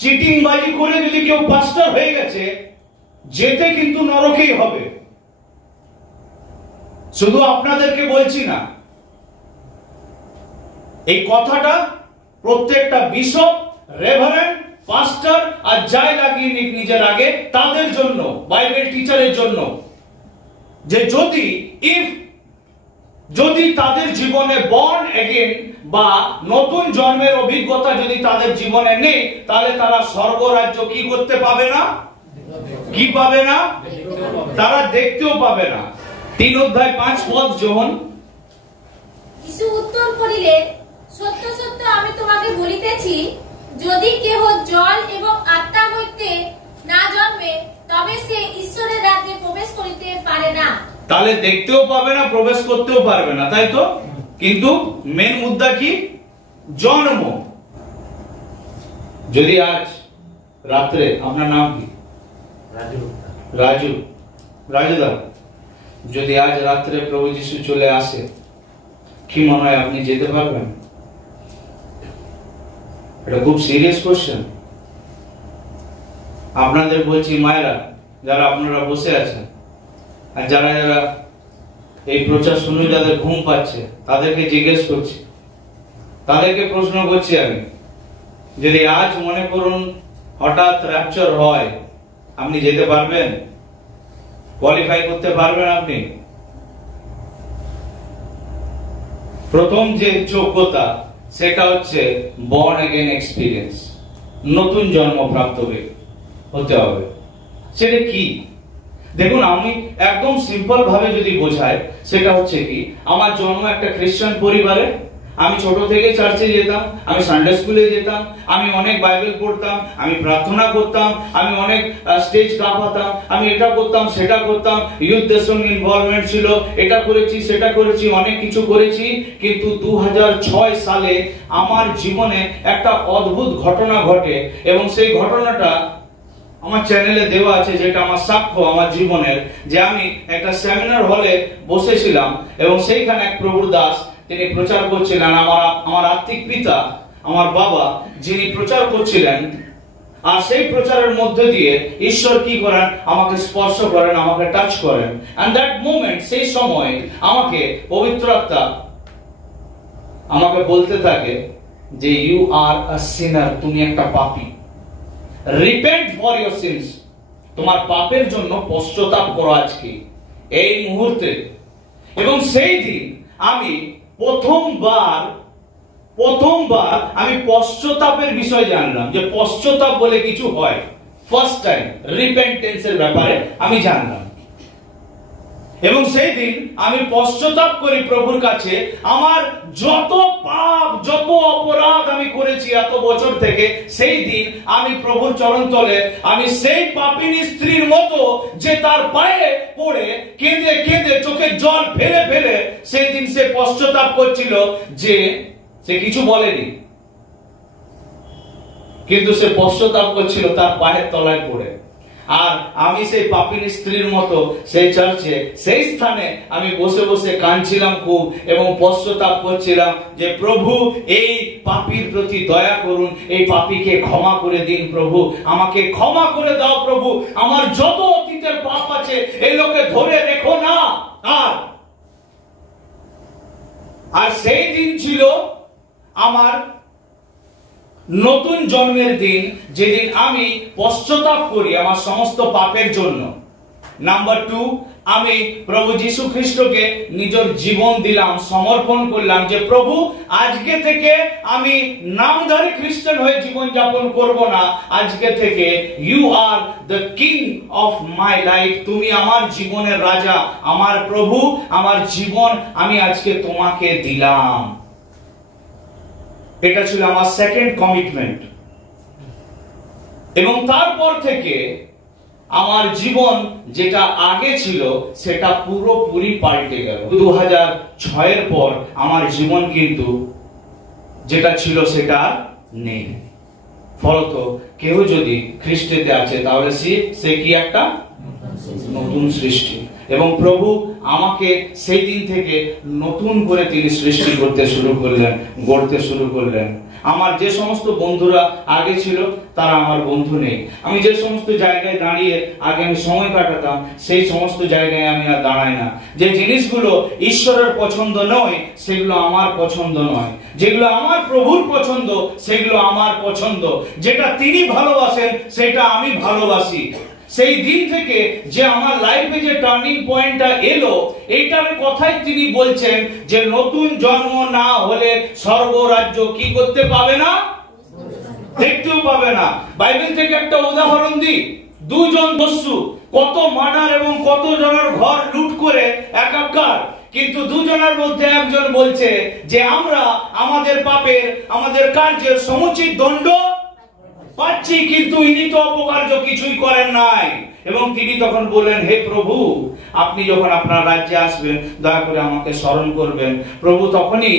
চিটিংবাজি করে যদি কেউ পাস্টার হয়ে গেছে, যেতে কিন্তু নরকেই হবে। শুধু আপনাদেরকে বলছি না, এই কথাটা প্রত্যেকটা বিশপ, রেভারেন্ড, পাস্টার আর যাই লাগিয়ে নিক নিজের আগে, তাদের জন্য, বাইবেল টিচারের জন্য, যে যদি তাদের জীবনে বর্ন এগেন বা নতুন জন্মের অভিজ্ঞতা যদি তাদের জীবনে নেই, তাহলে তারা স্বর্গরাজ্য কি করতে পাবে না? কি পাবে না? তারা দেখতেও পাবে না। 3:5 যোহন। যিশু উত্তর করিলেন, সত্য সত্য আমি তোমাকে বলিতেছি, যদি কেহ জল এবং আত্মা হইতে না জন্মে, তবে সে ঈশ্বরের রাজ্যে প্রবেশ করিতে পারে না। তাহলে দেখতেও পাবে না, প্রবেশ করতেও পারবে না, তাই তো? কিন্তু মেন মুদ্রা কি? জন্ম। যদি আজ রাত্রে, আপনার নাম কি? রাজুদা, যদি আজ রাত্রে প্রভু যিশু চলে আসে, কি মনে হয় আপনি যেতে পারবেন? এটা খুব সিরিয়াস কোশ্চেন। আপনাদের বলছি, মায়েরা যারা আপনারা বসে আছেন, আর যারা যারা এই প্রচার শুনে যাদের ঘুম পাচ্ছে, তাদেরকে জিজ্ঞেস করছি, তাদেরকে প্রশ্ন করছি আমি, যদি আজ মনে করুন হঠাৎ র্যাপচার হয়, আপনি যেতে পারবেন? কোয়ালিফাই করতে পারবেন আপনি? প্রথম যে যোগ্যতা, সেটা হচ্ছে বর্ন অ্যাগেন এক্সপিরিয়েন্স, নতুন জন্ম প্রাপ্ত হতে হবে। সেটা কি? দেখুন, আমি একদম সিম্পল ভাবে যদি বোঝাই, সেটা হচ্ছে কি, আমার জন্ম একটা খ্রিস্টান পরিবারে। আমি ছোট থেকে চার্চে যেতাম, আমি সানডে স্কুলে যেতাম, আমি অনেক বাইবেল পড়তাম, আমি প্রার্থনা করতাম, আমি অনেক স্টেজ কাঁপাতাম, আমি এটা করতাম সেটা করতাম, ইউথদের সঙ্গে ইনভলভমেন্ট ছিল, এটা করেছি সেটা করেছি, অনেক কিছু করেছি। কিন্তু 2006 সালে আমার জীবনে একটা অদ্ভুত ঘটনা ঘটে, এবং সেই ঘটনাটা আমার চ্যানেলে দেওয়া আছে, যেটা আমার সাক্ষ্য আমার জীবনের। যে আমি একটা সেমিনার হলে বসেছিলাম, এবং সেইখানে এক প্রভুর দাস তিনি প্রচার করছিলেন। আমার আত্মিক পিতা, আমার বাবা, যিনি প্রচার করছিলেন, আর সেই প্রচারের মধ্যে দিয়ে ঈশ্বর কি করেন, আমাকে স্পর্শ করেন, আমাকে টাচ করেন। এন্ড দ্যাট মোমেন্ট, সেই সময় আমাকে পবিত্র আত্মা আমাকে বলতে থাকে যে ইউ আর আ সিনার, তুমি একটা পাপী, রিপেন্ট ফর ইওর সিনস, তোমার পাপের জন্য পশ্চাতাপ করো আজকে এই মুহূর্তে। এবং সেই দিন আমি প্রথমবার আমি পশ্চাতাপের বিষয় জানলাম, যে পশ্চাতাপ বলে কিছু হয়। ফার্স্ট টাইম রিপেন্টেন্সের ব্যাপারে আমি জানলাম, এবং সেই দিন আমি পশ্চাতাপ করি প্রভুর কাছে। আমার যত পাপ, যত অপরাধ আমি করেছি এত বছর থেকে, সেই দিন আমি প্রভুর চরণ তলে, আমি সেই পাপিনী স্ত্রীর মতো, যে তার পায়ে পড়ে কেঁদে কেঁদে চোখে জল ফেলে ফেলে সেই দিন সে পশ্চাতাপ করছিল। যে সে কিছু বলেনি, কিন্তু সে পশ্চাতাপ করছিল তার পায়ের তলায় পড়ে। আর আমি সেই পাপিনী স্ত্রীর মতো সেই চার্চে, সেই স্থানে আমি বসে বসে কাঁদছিলাম খুব, এবং পশ্চাতাপ করছিলাম যে প্রভু, এই পাপীর প্রতি দয়া করুন, এই পাপীকে ক্ষমা করে দিন প্রভু, আমাকে ক্ষমা করে দাও প্রভু, আমার যত অতীতের পাপ আছে এই লোকে ধরে রেখো না। আর সেই দিন ছিল আমার নতুন জন্মের দিন, যেদিন আমি পশ্চাতাপ করি আমার সমস্ত পাপের জন্য। নাম্বার 2, আমি প্রভু যীশু খ্রিস্টকে নিজের জীবন দিলাম, সমর্পণ করলাম, যে প্রভু, আজকে থেকে আমি নামধারী খ্রিস্টান হয়ে জীবন যাপন করব না। আজকে থেকে you are the king of my life, তুমি আমার জীবনের রাজা, আমার প্রভু, আমার জীবন আমি আজকে তোমাকে দিলাম। এটা ছিল আমার সেকেন্ড কমিটমেন্ট। এবং তারপর থেকে আমার জীবন যেটা আগে ছিল সেটা পুরোপুরি পাল্টে গেল। 2006 পর আমার জীবন কিন্তু যেটা ছিল সেটা নেই। ফলত কেউ যদি খ্রিস্টেতে আছে, তাহলে সে কি একটা নতুন সৃষ্টি। এবং প্রভু আমাকে সেই দিন থেকে নতুন করে তিনি সৃষ্টি করতে শুরু করলেন, গড়তে শুরু করলেন। আমার যে সমস্ত বন্ধুরা আগে ছিল তারা আমার বন্ধু নেই। আমি যে সমস্ত জায়গায় দাঁড়িয়ে আগে আমি সময় কাটাতাম, সেই সমস্ত জায়গায় আমি আর দাঁড়াই না। যে জিনিসগুলো ঈশ্বরের পছন্দ নয় সেগুলো আমার পছন্দ নয়, যেগুলো আমার প্রভুর পছন্দ সেগুলো আমার পছন্দ, যেটা তিনি ভালোবাসেন সেটা আমি ভালোবাসি। সেই দিন থেকে যে আমার লাইফে যে টার্নিং পয়েন্টটা এলো, এইটার কথাই তিনি বলছেন যে নতুন জন্ম না হলে স্বর্গরাজ্য কি করতে পাবে না, দেখতেও পাবে না। বাইবেল থেকে একটা উদাহরণ দিই। 2 জন দস্যু কত মার্ডার এবং কত জনের ঘর লুট করে একাকার, কিন্তু 2 জনের মধ্যে একজন বলছে যে আমরা আমাদের পাপের, আমাদের কার্যের সমুচিত দণ্ড পাচ্ছি, কিন্তু ইনি তো অপকার্য কিছুই করেন নাই। এবং তিনি তখন বললেন, হে প্রভু, আপনি যখন আপনার রাজ্যে আসবেন দয়া করে আমাকে স্মরণ করবেন। প্রভু তখনই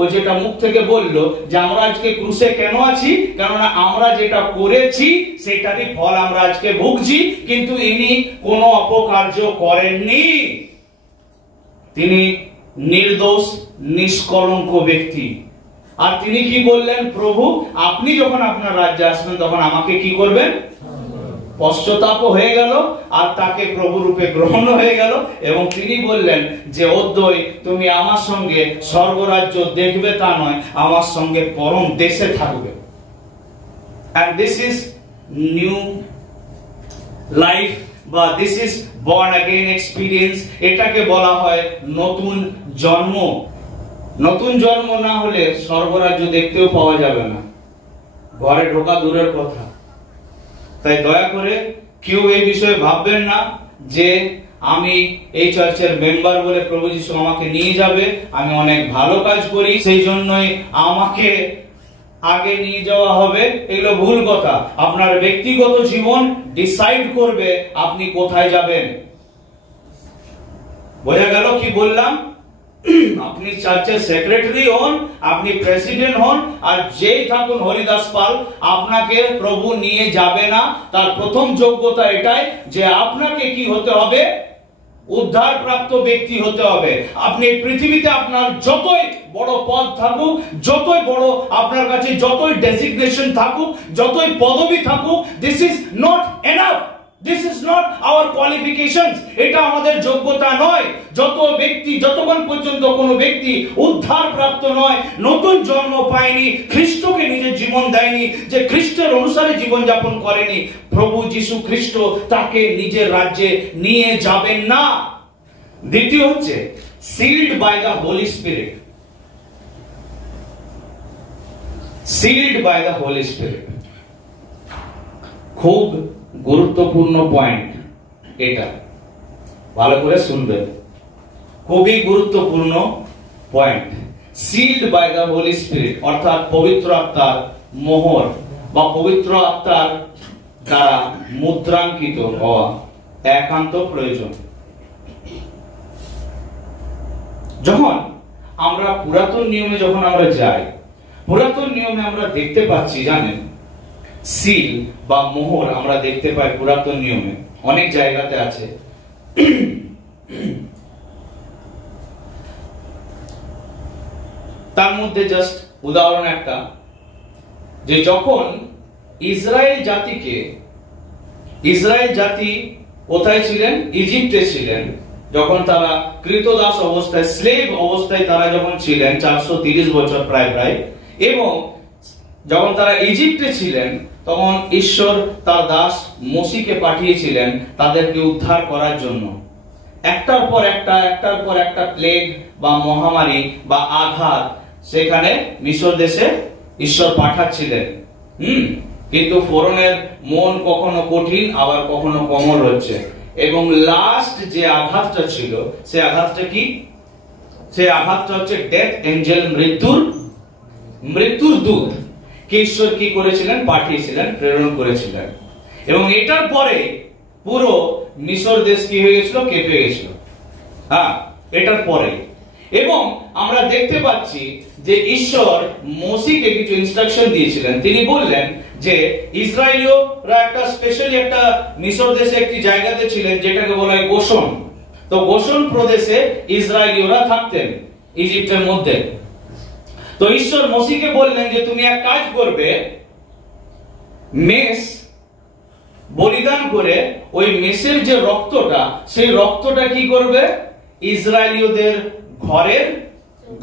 ওই যেটা মুখ থেকে বললো যে আমরা আজকে ক্রুশে কেন আছি, কেননা আমরা যেটা করেছি সেটারই ফল আমরা আজকে ভুগছি, কিন্তু ইনি কোনো অপকার্য করেননি। তিনি নির্দোষ নিষ্কলঙ্ক ব্যক্তি। আর তিনি কি বললেন, প্রভু আপনি যখন আপনার রাজ্যে আসবেন তখন আমাকে কি করবেন, পশ্চাতাপ হয়ে গেল, আর তাকে প্রভু রূপে গ্রহণ হয়ে গেল। এবং তিনি বললেন যে অদ্বৈ, তুমি আমার সঙ্গে স্বর্গরাজ্য দেখবে তা নয়, আমার সঙ্গে পরম দেশে থাকবে। and this is new life বা this is born again experience। এটাকে বলা হয় নতুন জন্ম। নতুন জন্ম না হলে স্বর্গরাজ্য দেখতেও পাওয়া যাবে না, ঘরে ঢোকা দূরের কথা। তাই দয়া করে কেউ এই বিষয়ে ভাববেন না যে আমি এই চার্চের মেম্বার বলে প্রভু যিশু আমাকে নিয়ে যাবে, আমি অনেক ভালো কাজ করি সেই জন্যই আমাকে আগে নিয়ে যাওয়া হবে। এগুলো ভুল কথা। আপনার ব্যক্তিগত জীবন ডিসাইড করবে আপনি কোথায় যাবেন। বোঝা গেল কি বললাম? আপনি চার্চের সেক্রেটারি হন, আপনি প্রেসিডেন্ট হন, আর যেই থাকুন হরিদাস পাল, আপনাকে প্রভু নিয়ে যাবে না। তার প্রথম যোগ্যতা এটাই যে আপনাকে কি হতে হবে? উদ্ধার প্রাপ্ত ব্যক্তি হতে হবে। আপনি পৃথিবীতে আপনার যতই বড় পদ থাকুক, যতই বড় আপনার কাছে যতই ডেজিগনেশন থাকুক, যতই পদবি থাকুক, this is not enough. This is not our qualifications. এটা আমাদের যোগ্যতা নয়। যতক্ষণ পর্যন্ত কোনো ব্যক্তি উদ্ধার প্রাপ্ত নয়, নতুন জন্ম পায়নি, খ্রিস্টকে নিজের জীবন দেয়নি, যে খ্রিস্টের অনুসারে জীবন যাপন করেনি, প্রভু যীশু খ্রিস্ট তাকে নিজের রাজ্যে নিয়ে যাবেন না। দ্বিতীয় হচ্ছে sealed by the Holy Spirit. Sealed by the Holy Spirit. খুব গুরুত্বপূর্ণ পয়েন্ট এটা, ভালো করে শুনবেন, খুবই গুরুত্বপূর্ণ point. Sealed by the holy spirit, অর্থাৎ পবিত্র আত্মার মোহর বা পবিত্র আত্মার দ্বারা মুদ্রাঙ্কিত হওয়া একান্ত প্রয়োজন। যখন আমরা পুরাতন নিয়মে যখন আমরা যাই, পুরাতন নিয়মে আমরা দেখতে পাচ্ছি, জানেন, সিল বা মোহর আমরা দেখতে পাই পুরাতন নিয়মে অনেক জায়গাতে আছে। তার মধ্যে জাস্ট উদাহরণ একটা, যে যখন ইসরায়েল জাতি কোথায় ছিলেন? ইজিপ্টে ছিলেন। যখন তারা কৃতদাস অবস্থায়, স্লেভ অবস্থায় তারা যখন ছিলেন 430 বছর প্রায়, এবং যখন তারা ইজিপ্টে ছিলেন, তখন ঈশ্বর তার দাস মোশিকে পাঠিয়েছিলেন তাদেরকে উদ্ধার করার জন্য। একটার পর একটা প্লেগ বা মহামারী বা আঘাত সেখানে মিশর দেশে ঈশ্বর পাঠাচ্ছিলেন। কিন্তু ফরনের মন কখনো কঠিন, আবার কখনো কোমল হচ্ছে, এবং লাস্ট যে আঘাতটা ছিল, সে আঘাতটা কি? সে আঘাতটা হচ্ছে ডেথ এঞ্জেল, মৃত্যুর দূত কে ঈশ্বর কি করেছিলেন? পাঠিয়েছিলেন, প্রেরণ করেছিলেন। এবং এটার পরে পুরো মিশর দেশ কি হয়ে গেছিল? কেঁপে গেছিল। হ্যাঁ, এটার পরে। এবং আমরা দেখতে পাচ্ছি যে ঈশ্বর মোশিকে কিছু ইনস্ট্রাকশন দিয়েছিলেন। তিনি বললেন যে ইসরায়েলীয়রা একটা স্পেশালি একটা মিশর দেশে একটি জায়গাতে ছিলেন যেটাকে বলা হয় গোশন। তো গোশন প্রদেশে ইসরায়েলীয়রা থাকতেন ইজিপ্টের মধ্যে। তো ঈশ্বর মোশিকে বললেন যে তুমি এক কাজ করবে, মেষ বলিদান করে ওই মেষের যে রক্তটা, সেই রক্তটা কি করবে? ইসরায়েলীয়দের ঘরের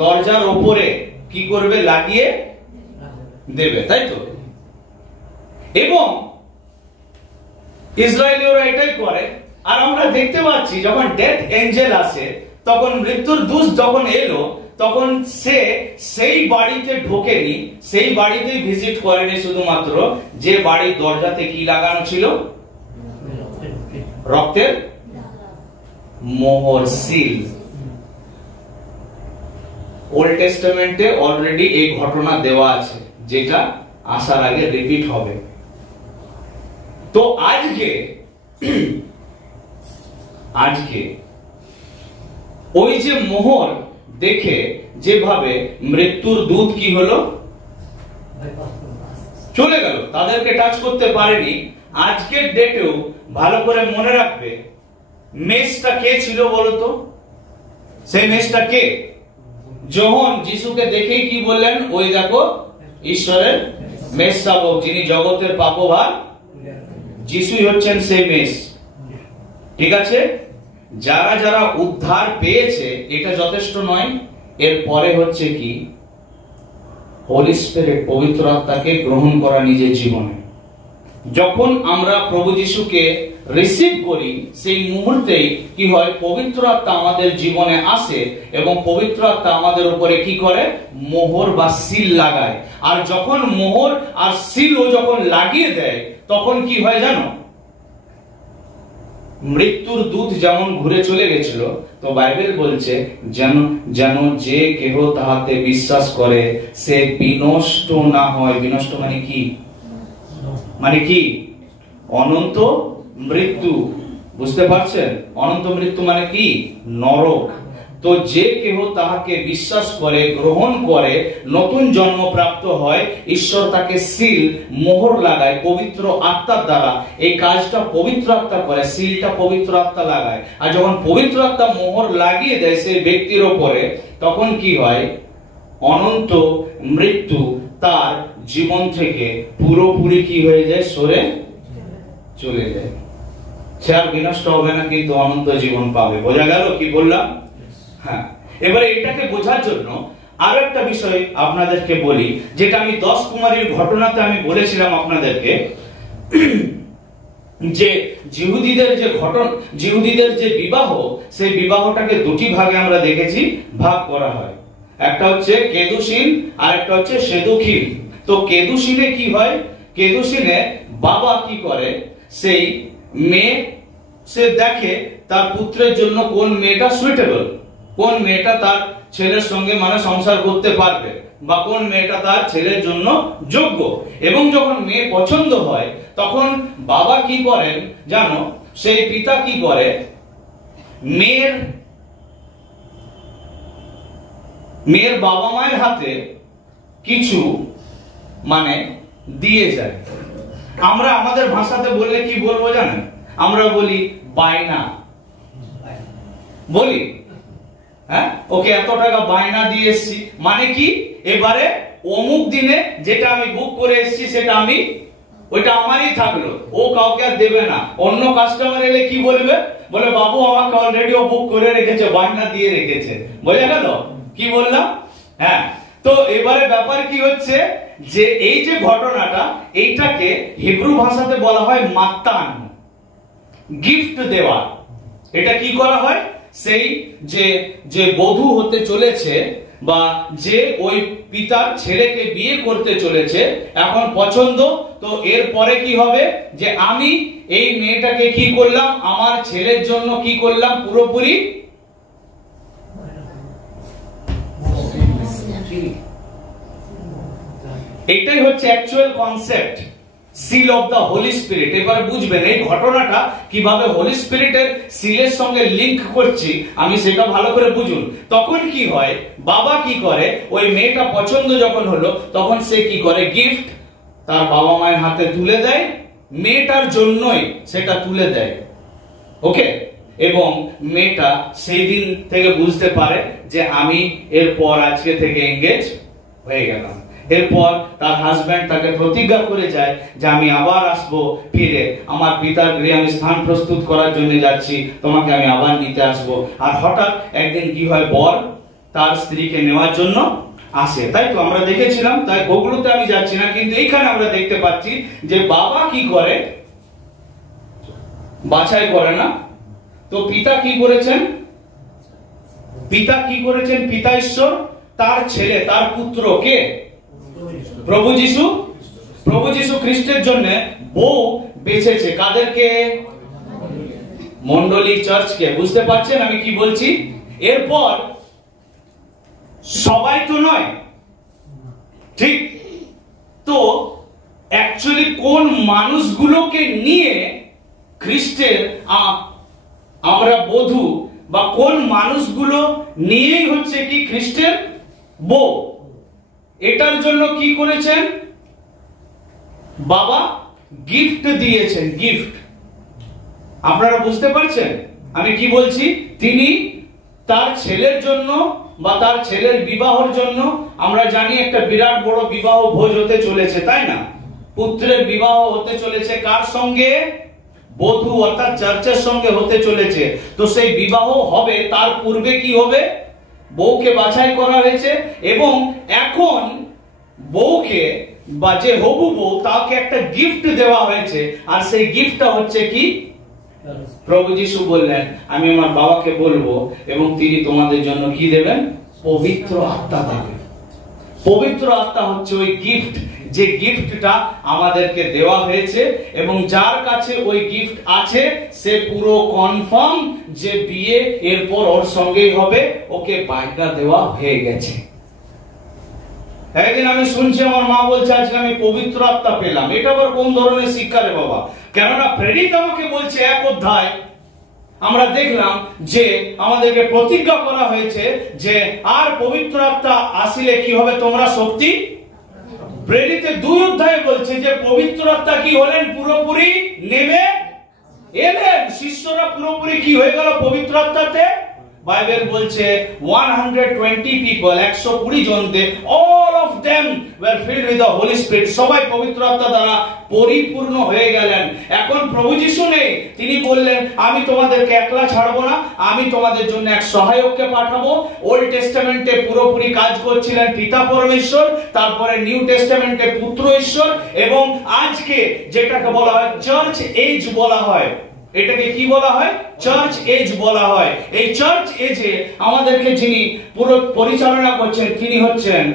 দরজার উপরে কি করবে? লাগিয়ে দেবে, তাই তো? এবং ইসরায়েলীয়রা এটাই করে। আর আমরা দেখতে পাচ্ছি যখন ডেথ এঞ্জেল আসে, তখন মৃত্যুর দূত যখন এলো, তখন সে সেই বাড়িতে ঢোকেনি, সেই বাড়িতেই ভিজিট করেনি, শুধুমাত্র যে বাড়ির দরজাতে কি লাগানো ছিল? রক্তের মোহর, সিল। ওল্ড টেস্টামেন্টে অলরেডি এই ঘটনা দেওয়া আছে, যেটা আসার আগে রিপিট হবে। তো আজকে ওই যে মোহর দেখে যেভাবে মৃত্যুর দূত কি হলো? চলে গেল, তাদেরকে টাচ করতে পারেনি। আজকের ডেটেও ভালো করে মনে রাখবে, মেষটা কে ছিল বলতো? সেই মেষটা কে? যখন যিশুকে দেখেই কি বললেন? ওই দেখো ঈশ্বরের মেষ শাবক, যিনি জগতের পাপভার, যিশুই হচ্ছেন সেই মেষ। ঠিক আছে? যারা যারা উদ্ধার পেয়েছে এটা যথেষ্ট নয়, এর পরে হচ্ছে কি? হোলি স্পিরিট, পবিত্র আত্মাকে গ্রহণ করা নিজের জীবনে। যখন আমরা প্রভু যিশুকে রিসিভ করি, সেই মুহূর্তেই কি হয়? পবিত্র আত্মা আমাদের জীবনে আসে এবং পবিত্র আত্মা আমাদের উপরে কি করে? মোহর বা সিল লাগায়। আর যখন মোহর আর সিল ও যখন লাগিয়ে দেয়, তখন কি হয় জানো? মৃত্যুর দূত যেমন ঘুরে চলে গেছিল, তো বাইবেল বলছে যেন যেন যে কেহ তাহাতে বিশ্বাস করে সে বিনষ্ট না হয়। বিনষ্ট মানে কি? মানে কি? অনন্ত মৃত্যু। বুঝতে পারছেন? অনন্ত মৃত্যু মানে কি? নরক। তো যে কেহ তাহাকে বিশ্বাস করে, গ্রহণ করে, নতুন জন্ম প্রাপ্ত হয়, ঈশ্বর তাকে সিল, মোহর লাগায় পবিত্র আত্মার দ্বারা। এই কাজটা পবিত্র আত্মা করে, সিলটা পবিত্র আত্মা লাগায়। আর যখন পবিত্র আত্মা মোহর লাগিয়ে দেয় সেই ব্যক্তির ওপরে, তখন কি হয়? অনন্ত মৃত্যু তার জীবন থেকে পুরোপুরি কি হয়ে যায়? সরে চলে যায়। সে আর বিনষ্ট হবে না, কিন্তু অনন্ত জীবন পাবে। বোঝা গেল কি বললাম? হ্যাঁ, এবারে এটাকে বোঝার জন্য আরো একটা বিষয় আপনাদেরকে বলি, যেটা আমি 10 কুমারীর ঘটনাতে আমি বলেছিলাম আপনাদেরকে, যে জিহুদীদের যে বিবাহ, সেই বিবাহটাকে দুটি ভাগে আমরা দেখেছি ভাগ করা হয়। একটা হচ্ছে কেদুশিন আর একটা হচ্ছে সেদুখিন। তো কেদুশিনে কি হয়? কেদুশিনে বাবা কি করে, সেই মেয়ে সে দেখে তার পুত্রের জন্য কোন মেয়েটা সুইটেবল, কোন মেয়েটা তার ছেলের সঙ্গে মানে সংসার করতে পারবে, বা কোন মেয়েটা তার ছেলের জন্য যোগ্য। এবং যখন মেয়ে পছন্দ হয়, তখন বাবা কি করেন জানো? সেই পিতা কি করে, মেয়ের বাবা মায়ের হাতে কিছু মানে দিয়ে যায়। আমরা আমাদের ভাষাতে বললে কি বলবো জানেন? আমরা বলি বায়না, বলি হ্যাঁ, ওকে এত টাকা বায়না দিয়ে এসছি। মানে কি? এবারে অমুক দিনে যেটা আমি বুক করে এসছি সেটা আমি, ওইটা আমারই থাকলো, ও কাউকে আর দেবে না। অন্য কাস্টমার এলে কি বলবে? বলে বাবু আমাকে অলরেডি ও বুক করে রেখেছে, বায়না দিয়ে রেখেছে। বোঝা গেল কি বললাম? হ্যাঁ। তো এবারে ব্যাপার কি হচ্ছে, যে এই যে ঘটনাটা, এইটাকে হিব্রু ভাষাতে বলা হয় মাতান, গিফট দেওয়া। এটা কি করা হয়? সেই যে বধূ হতে চলেছে, বা যে ওই পিতার ছেলেকে বিয়ে করতে চলেছে, এখন পছন্দ, তো এরপরে কি হবে, যে আমি এই মেয়েটাকে কি করলাম, আমার ছেলের জন্য কি করলাম, পুরোপুরি এটাই হচ্ছে actual concept, seal of the holy spirit. এবার বুঝবেন এই ঘটনাটা কিভাবে হোলি স্পিরিটের সিলের সঙ্গে লিংক করছি, আমি সেটা ভালো করে বুঝুন। তখন কি হয়, বাবা কি করে, ওই মেয়েটা পছন্দ যখন হলো, তখন সে কি করে, গিফট তার বাবা মায়ের হাতে তুলে দেয়, মেয়েটার জন্যই সেটা তুলে দেয়। ওকে। এবং মেয়েটা সেই দিন থেকে বুঝতে পারে যে আমি এরপর আজকে থেকে এঙ্গেজ হয়ে গেলাম। এরপর তার হাজবেন্ড তাকে প্রতিজ্ঞা করে যায় যে আমি আবার আসবো ফিরে, আমার পিতার গৃহে আমি স্থান প্রস্তুত করার জন্য যাচ্ছি, তোমাকে আমি আবার নিতে আসবো। আর হঠাৎ একদিন কি হয়, বর তার স্ত্রীকে নেওয়ার জন্য আসে, তাই তো আমরা দেখেছিলাম। তাই ওগুলোতে আমি যাচ্ছি না, কিন্তু এইখানে আমরা দেখতে পাচ্ছি যে বাবা কি করে, বাছাই করে না। তো পিতা কি করেছেন, পিতা ঈশ্বর তার ছেলে, তার পুত্রকে, প্রভু যিশু খ্রিস্টের জন্য বউ বেছেছে। কাদেরকে? মন্ডলী, চার্চকে। বুঝতে পারছেন আমি কি বলছি? এরপর সবাই তো নয়, ঠিক তো অ্যাকচুয়ালি কোন মানুষগুলোকে নিয়ে খ্রিস্টের আমরা বধূ, বা কোন মানুষগুলো নিয়েই হচ্ছে কি খ্রিস্টের বউ, এটার জন্য কি করেছেন, বাবা গিফট দিয়েছেন। গিফট, আপনারা বুঝতে পারছেন আমি কি বলছি? তিনি তার ছেলের জন্য বা তার ছেলের বিবাহের জন্য, আমরা জানি একটা বিরাট বড় বিবাহ ভোজ হতে চলেছে, তাই না? পুত্রের বিবাহ হতে চলেছে কার সঙ্গে? বধূ অর্থাৎ চার্চের সঙ্গে হতে চলেছে। তো সেই বিবাহ হবে, তার পূর্বে কি হবে, বউকে বাছাই করা হয়েছে, এবং এখন বউকে বা যে হবু বউ তাকে একটা গিফট দেওয়া হয়েছে। আর সেই গিফটটা হচ্ছে কি, প্রভু যিশু বললেন আমি আমার বাবাকে বলবো এবং তিনি তোমাদের জন্য কি দেবেন, পবিত্র আত্মা দেবেন। পবিত্র আত্মা হচ্ছে ওই গিফট যে গিফটটা আমাদেরকে দেওয়া হয়েছে, এবং যার কাছে ওই গিফট আছে সে পুরো কনফার্ম যে বিয়ে এরপর ওর সঙ্গেই হবে, ওকে বায়না দেওয়া হয়ে গেছে। একদিন আমি শুনছি আমার মা বলছে আজকে আমি পবিত্র আত্মা পেলাম। এটা আবার কোন ধরনের শিক্ষা রে বাবা? কেননা প্রেরিত আমাকে বলছে এক অধ্যায় আমরা দেখলাম যে আমাদেরকে প্রতিজ্ঞা করা হয়েছে যে আর পবিত্র আত্মা আসিলে কি হবে, তোমরা শক্তি। প্রেরিত 2 অধ্যায়ে বলছে যে পবিত্র আত্মা কি হলেন, পুরোপুরি নেমে এলেন। শিষ্যরা পুরোপুরি কি হয়ে গেল পবিত্র আত্মাতে? বাইবেল বলছে 120 people, 120 জনতে, all of them were filled with the Holy Spirit, সবাই পবিত্র আত্মা দ্বারা পরিপূর্ণ হয়ে গেলেন। এখন প্রভু যিশু নেই, তিনি বললেন আমি তোমাদেরকে একলা ছাড়বো না, আমি তোমাদের জন্য এক সহায়ককে পাঠাবো। ওল্ড টেস্টামেন্টে পুরোপুরি কাজ করছিলেন পিতা পরমেশ্বর, তারপরে নিউ টেস্টামেন্টে পুত্র ঈশ্বর, এবং আজকে যেটাকে বলা হয় চার্চ এজ বলা হয়, এটাকে কি বলা হয়? চার্চ এজ বলা হয়। এই চার্চ এজে আমাদেরকে যিনি পুরো পরিচালনা করছেন তিনি হচ্ছেন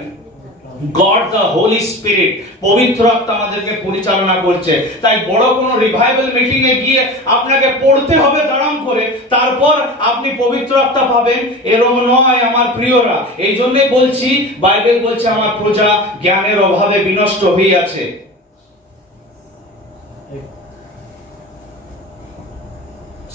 গড দ্য হোলি স্পিরিট। পবিত্র আত্মা আমাদেরকে পরিচালনা করছে। তাই বড় কোনো রিভাইভাল মিটিং এ গিয়ে আপনাকে পড়তে হবে দাঁড়াম করে, তারপর আপনি পবিত্র আত্মা পাবেন, এরকম নয় আমার প্রিয়রা। এই জন্যই বলছি, বাইবেল বলছে আমার প্রজা জ্ঞানের অভাবে বিনষ্ট হইয়াছে।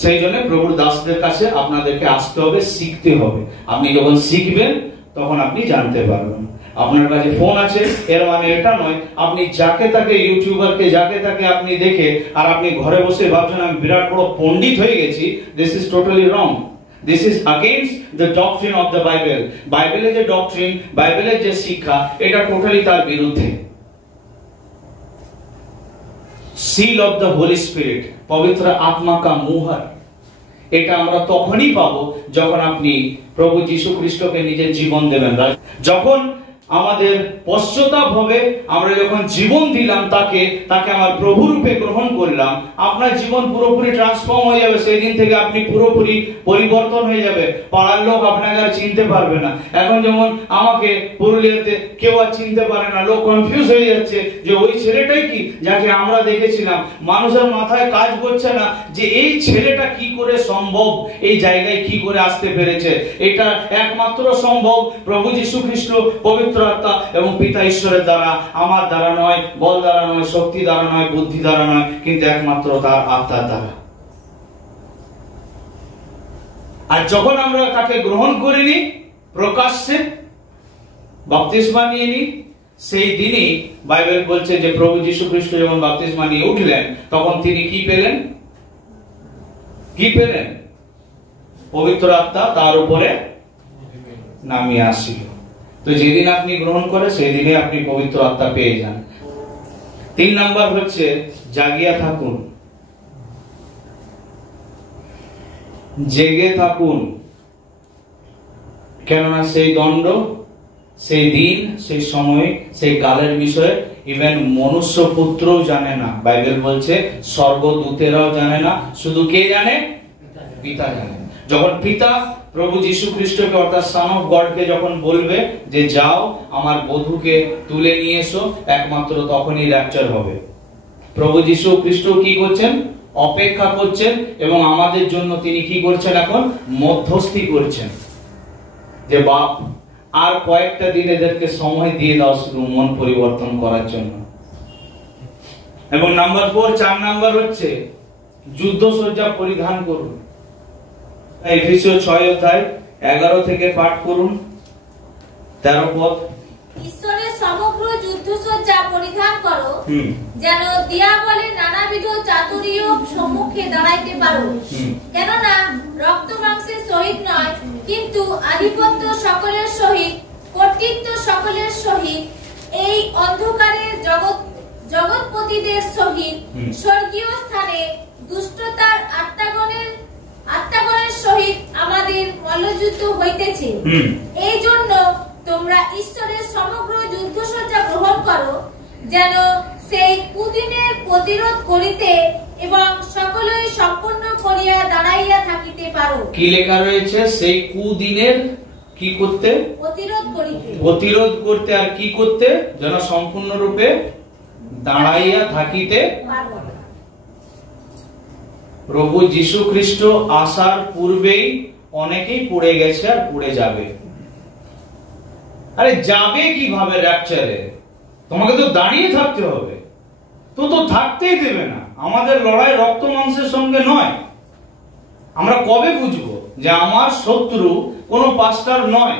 সেই জন্য প্রভুর দাসদের কাছে আপনাদেরকে আসতে হবে, শিখতে হবে। আপনি যখন শিখবেন তখন আপনি জানতে পারবেন। আপনার কাছে ফোন আছে এর মানে এটা নয় আপনি যাকে তাকে ইউটিউবারকে যাকে তাকে আপনি দেখে আর আপনি ঘরে বসে ভাবছেন আমি বিরাট বড় পণ্ডিত হয়ে গেছি। This is totally wrong. This is against the doctrine of the Bible. বাইবেলের যে ডক্ট্রিন, বাইবেলের যে শিক্ষা, এটা টোটালি তার বিরুদ্ধে। Seal of the Holy Spirit, পবিত্র আত্মা কা মুহর, এটা আমরা তখনই পাবো যখন আপনি প্রভু যীশু খ্রিস্টকে নিজের জীবন দেবেন। যখন আমাদের পশ্চাতাপ হবে, আমরা যখন জীবন দিলাম তাকে আমার প্রভু রূপে গ্রহণ করলাম, আপনার জীবন পুরোপুরি ট্রান্সফর্ম হয়ে যাবে। সেই দিন থেকে আপনি পুরোপুরি পরিবর্তন হয়ে যাবে। পাড়ার লোক আপনাকে আর চিনতে পারবে না। এখন যেমন আমাকে পুরুলিয়াতে কেউ আর চিনতে পারে না, লোক কনফিউজ হয়ে যাচ্ছে যে ওই ছেলেটাই কি যাকে আমরা দেখেছিলাম। মানুষের মাথায় কাজ করছে না যে এই ছেলেটা কি করে সম্ভব, এই জায়গায় কি করে আসতে পেরেছে। এটা একমাত্র সম্ভব প্রভু যীশু খ্রিস্ট পবিত্র আত্মা এবং পিতা ঈশ্বরের দ্বারা, আমার দ্বারা নয়, বল দ্বারা নয়, শক্তি দ্বারা নয়, বুদ্ধি দ্বারা নয়, কিন্তু একমাত্র তার আত্মার দ্বারা। আর যখন আমরা তাকে গ্রহণ করিনি, প্রকাশ্যে বাপ্তিস্মা নিয়ে নি, সেই দিনই বাইবেল বলছে যে প্রভু যীশু খ্রিস্ট যখন বাপ্তিস্মা নিয়ে উঠলেন তখন তিনি কি পেলেন? কি পেলেন? পবিত্র আত্মা তার উপরে নামিয়ে আসিল। তো যেদিন আপনি গ্রহণ করে সেই দিনে আপনি পবিত্র আত্মা পেয়ে যান। 3 নাম্বার হচ্ছে জাগিয়া থাকুন। জেগে থাকুন, কেননা সেই দণ্ড, সেই দিন, সেই সময়, সেই কালের বিষয়ে ইভেন মনুষ্য পুত্রও জানে না। বাইবেল বলছে স্বর্গদূতেরাও জানে না, শুধু কে জানে? পিতা জানে। যখন পিতা প্রভু যীশু খ্রিস্টকে অর্থাৎ সন অফ গডকে যখন বলবে যে যাও আমার বধূকে তুলে নিয়ে এসো, একমাত্র তখনই র্যাপচার হবে। প্রভু যীশু খ্রিস্ট কি করছেন? অপেক্ষা করছেন, এবং আমাদের জন্য তিনি কি করছেন? এখন মধ্যস্থি করছেন যে বাপ আর কয়েকটা দিন এদেরকে সময় দিয়ে দাও শুধু মন পরিবর্তন করার জন্য। এবং নাম্বার 4, 4 নাম্বার হচ্ছে যুদ্ধসজ্জা পরিধান করুন। এফেসীয় 6 অধ্যায় 11 থেকে পাঠ করুন, 13 পদ। ঈশ্বরের সমগ্র যুদ্ধসজ্জা পরিধান করো, যেন দিয়াবলের নানাবিধ চাতুরীর সম্মুখে দাঁড়াইতে পারো। কেননা রক্ত মাংসের সহিত নয়, কিন্তু আধিপত্য সকলের সহিত, কর্তৃত্ব সকলের সহিত, এই অন্ধকারের জগৎপতিদের সহিত, স্বর্গীয় স্থানে দুষ্টতার আত্মাগণের সহিত আমাদের মল্লযুদ্ধ হইতেছে। এই জন্য তোমরা ঈশ্বরের সমগ্র যুদ্ধসজ্জা গ্রহণ করো, যেন সেই কুদিনের প্রতিরোধ করিতে এবং সকলেই সম্পূর্ণ করিয়া দাঁড়াইয়া থাকিতে পারো। কি লেখা রয়েছে? সেই কুদিনের কি করতে? প্রতিরোধ করতে। আর কি করতে? যেন সম্পূর্ণরূপে দাঁড়াইয়া থাকিতে প্রভু যীশু খ্রিস্ট আসার পূর্বেই অনেকেই পড়ে গেছে আর পড়ে যাবে। আরে যাবে কিভাবে র্যাপচারে? তোমাকে তো দাঁড়িয়ে থাকতে হবে, তো থাকতেই দেবে না। আমাদের লড়াই রক্ত মাংসের সঙ্গে নয়। আমরা কবে বুঝবো যে আমার শত্রু কোনো পাস্টার নয়?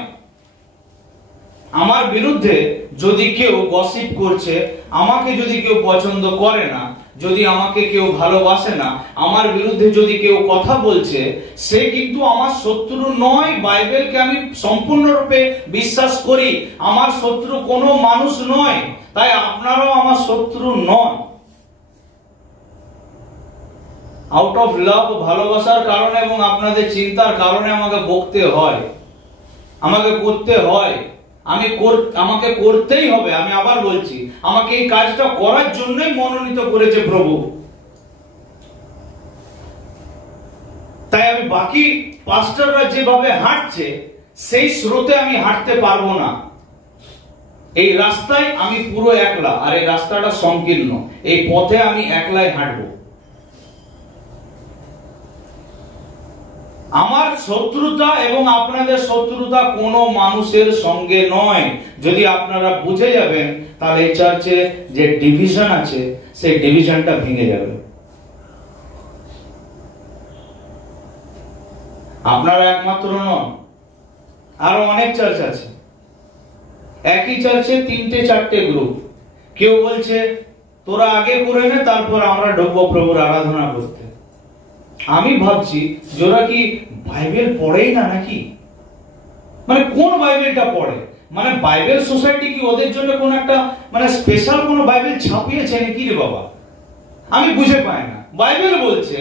আমার বিরুদ্ধে যদি কেউ গসিপ করছে, আমাকে যদি কেউ পছন্দ করে না, যদি আমাকে কেউ ভালোবাসে না, আমার বিরুদ্ধে যদি কেউ কথা বলছে, সে কিন্তু আমার শত্রু নয়। বাইবেলকে আমি সম্পূর্ণরূপে বিশ্বাস করি। আমার শত্রু কোনো মানুষ নয়, তাই আপনারাও আমার শত্রু নন। আউট অফ লাভ, ভালোবাসার কারণে এবং আপনাদের চিন্তার কারণে আমাকে বকতে হয়, আমাকে করতে হয়, আমাকে করতেই হবে। আমি আবার বলছি, আমাকে এই কাজটা করার জন্যই মনোনীত করেছে প্রভু। তাই আমি বাকি পাস্টাররা যেভাবে হাঁটছে সেই স্রোতে আমি হাঁটতে পারবো না। এই রাস্তায় আমি পুরো একলা, আর এই রাস্তাটা সংকীর্ণ, এই পথে আমি একলাই হাঁটবো। আমার শত্রুতা এবং আপনাদের শত্রুতা কোনো মানুষের সঙ্গে নয়। যদি আপনারা বুঝে যাবেন, তাহলে এই চার্চে যে ডিভিশন আছে সেই ডিভিশনটা ভেঙে যাবে। আপনারা একমাত্র নন, আরো অনেক চার্চ আছে। একই চার্চে 3-4টে গ্রুপ। কেউ বলছে তোরা আগে করে নে, তারপর আমরা ঢুকবো প্রভুর আরাধনা করতে। আমি ভাবছি ওরা কি বাইবেল পড়েই না নাকি? মানে কোন বাইবেলটা পড়ে? মানে বাইবেল সোসাইটি কি ওদের জন্য কোন একটা মানে স্পেশাল কোন বাইবেল ছাপিয়েছে নাকি রে বাবা? আমি বুঝে পাই না। বাইবেল বলছে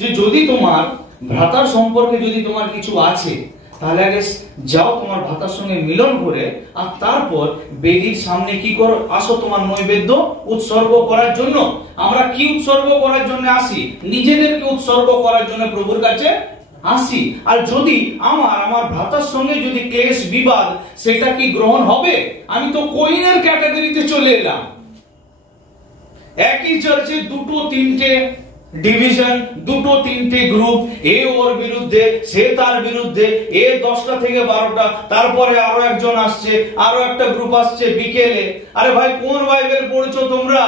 যে যদি তোমার ভ্রাতার সম্পর্কে যদি তোমার কিছু আছে, তাহলে আগে যাও তোমার ভ্রাতার সঙ্গে মিলন করে, আর তারপর বেদির সামনে কি করো, আসো তোমার নৈবেদ্য উৎসর্গ করার জন্য। আমরা কি উৎসর্গ করার জন্য আসি? নিজেদেরকে উৎসর্গ করার জন্য প্রভুর কাছে আসি। আর যদি আমার ভ্রাতার সঙ্গে যদি ক্লেশ বিবাদ, সেটা কি গ্রহণ হবে? আমি তো কোইনের ক্যাটাগরিতে চলে এলাম। একই চার্চে 2-3টে ডিভিশন, 2-3টে গ্রুপ, এ ওর বিরুদ্ধে, সে তার বিরুদ্ধে, এ 10টা থেকে 12টা, তারপরে আরো একজন আসছে, আরো একটা গ্রুপ আসছে বিকেলে। আরে ভাই, কোন বাইবেল পড়ছো তোমরা?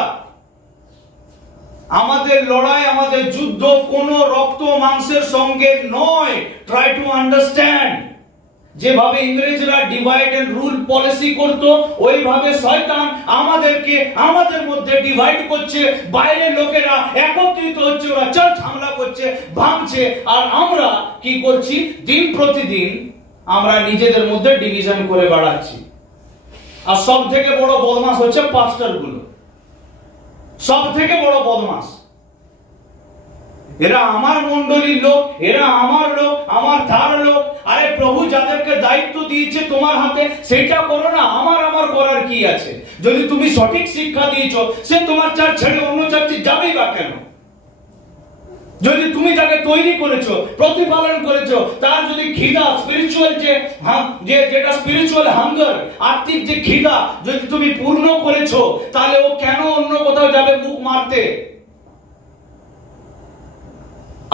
আমাদের লড়াই, আমাদের যুদ্ধ কোন রক্ত মাংসের সঙ্গে নয়। Try to understand. যেভাবে ইংরেজরা ডিভাইড এন্ড রুল পলিসি করতো, ওইভাবে শয়তান আমাদেরকে আমাদের মধ্যে ডিভাইড করছে। বাইরের লোকেরা একত্রিত হচ্ছে, ওরা চার্চ হামলা করছে, ভাঙছে, আর আমরা কি করছি? দিন প্রতিদিন আমরা নিজেদের মধ্যে ডিভিশন করে বেড়াচ্ছি। আর সব থেকে বড় বদমাশ হচ্ছে পাস্টার গুলো। সব থেকে বড় বদমাশ এরা। আমার মন্ডলীর লোক, এরা আমার লোক, আমার তার লোক। আরে প্রভু যাদেরকে দায়িত্ব দিয়েছে তোমার হাতে, সেটা করো না। আমার করার কি আছে? যদি তুমি সঠিক শিক্ষা দিয়েছো, সে তোমার চার্চ ছেড়ে অন্য চার্চে যাবেই বা কেন? যদি তুমি তাকে তৈরি করেছো, প্রতিপালন করেছো, তার যদি খিদা, স্পিরিচুয়াল যেটা স্পিরিচুয়াল হাঙ্গার, আত্মিক যে খিদা যদি তুমি পূর্ণ করেছো, তাহলে ও কেন অন্য কোথাও যাবে মুখ মারতে?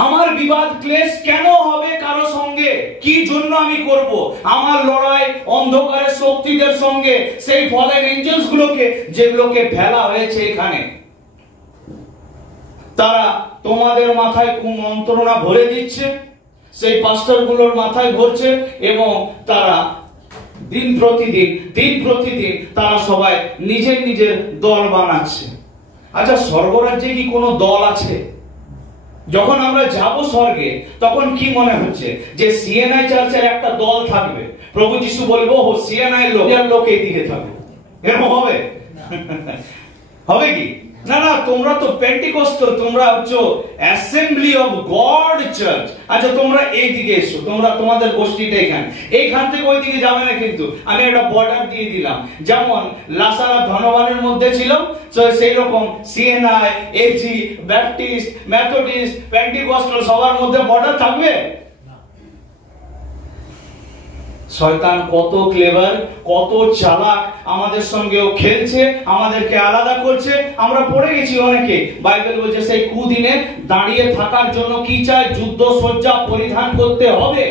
আমার বিবাদ ক্লেশ কেন হবে কারো সঙ্গে? কি জন্য আমি করব? আমার লড়াই অন্ধকারের শক্তিদের সঙ্গে, সেই ফলেন এঞ্জেলস গুলোকে, যেগুলোকে ফেলা হয়েছে এখানে। তারা তোমাদের মাথায় কুমন্ত্রণা ভরে দিচ্ছে, সেই পাস্টার গুলোর মাথায় ভরছে, এবং তারা দিন প্রতিদিন তারা সবাই নিজের নিজের দল বানাচ্ছে। আচ্ছা, স্বর্গরাজ্যে কি কোনো দল আছে? যখন আমরা যাব স্বর্গে, তখন কি মনে হচ্ছে যে সিএনআই চার্চের একটা দল থাকবে? প্রভু যিশু বলবো, ও সিএনআই লোক এদিকে থাকবে, এরকম হবে? হবে কি? না না, তোমরা তো পেন্টিকস্টাল, তোমরা হচ্ছে অ্যাসেম্বলি অফ গড চার্চ। আচ্ছা, তোমরা এইদিকে এসো, তোমাদের গোষ্ঠীটা এইখান থেকে ওইদিকে যাবে না। কিন্তু আমি একটা বর্ডার দিয়ে দিলাম, যেমন লাসারা ধনবানের মধ্যে ছিল, সেই রকম সিএনআই, এজি, ব্যাপটিস্ট, মেথডিস্ট, পেন্টিকস্টাল সবার মধ্যে বর্ডার থাকবে? শয়তান কত ক্লেভার, কত চালাক, আমাদের সঙ্গেও খেলছে, আমাদেরকে আলাদা করছে। আমরা পড়ে গেছি অনেকে, বাইবেল বলছে সেই কুদিনে দাঁড়িয়ে থাকার জন্য কি চাই? যুদ্ধ সজ্জা পরিধান করতে হবে।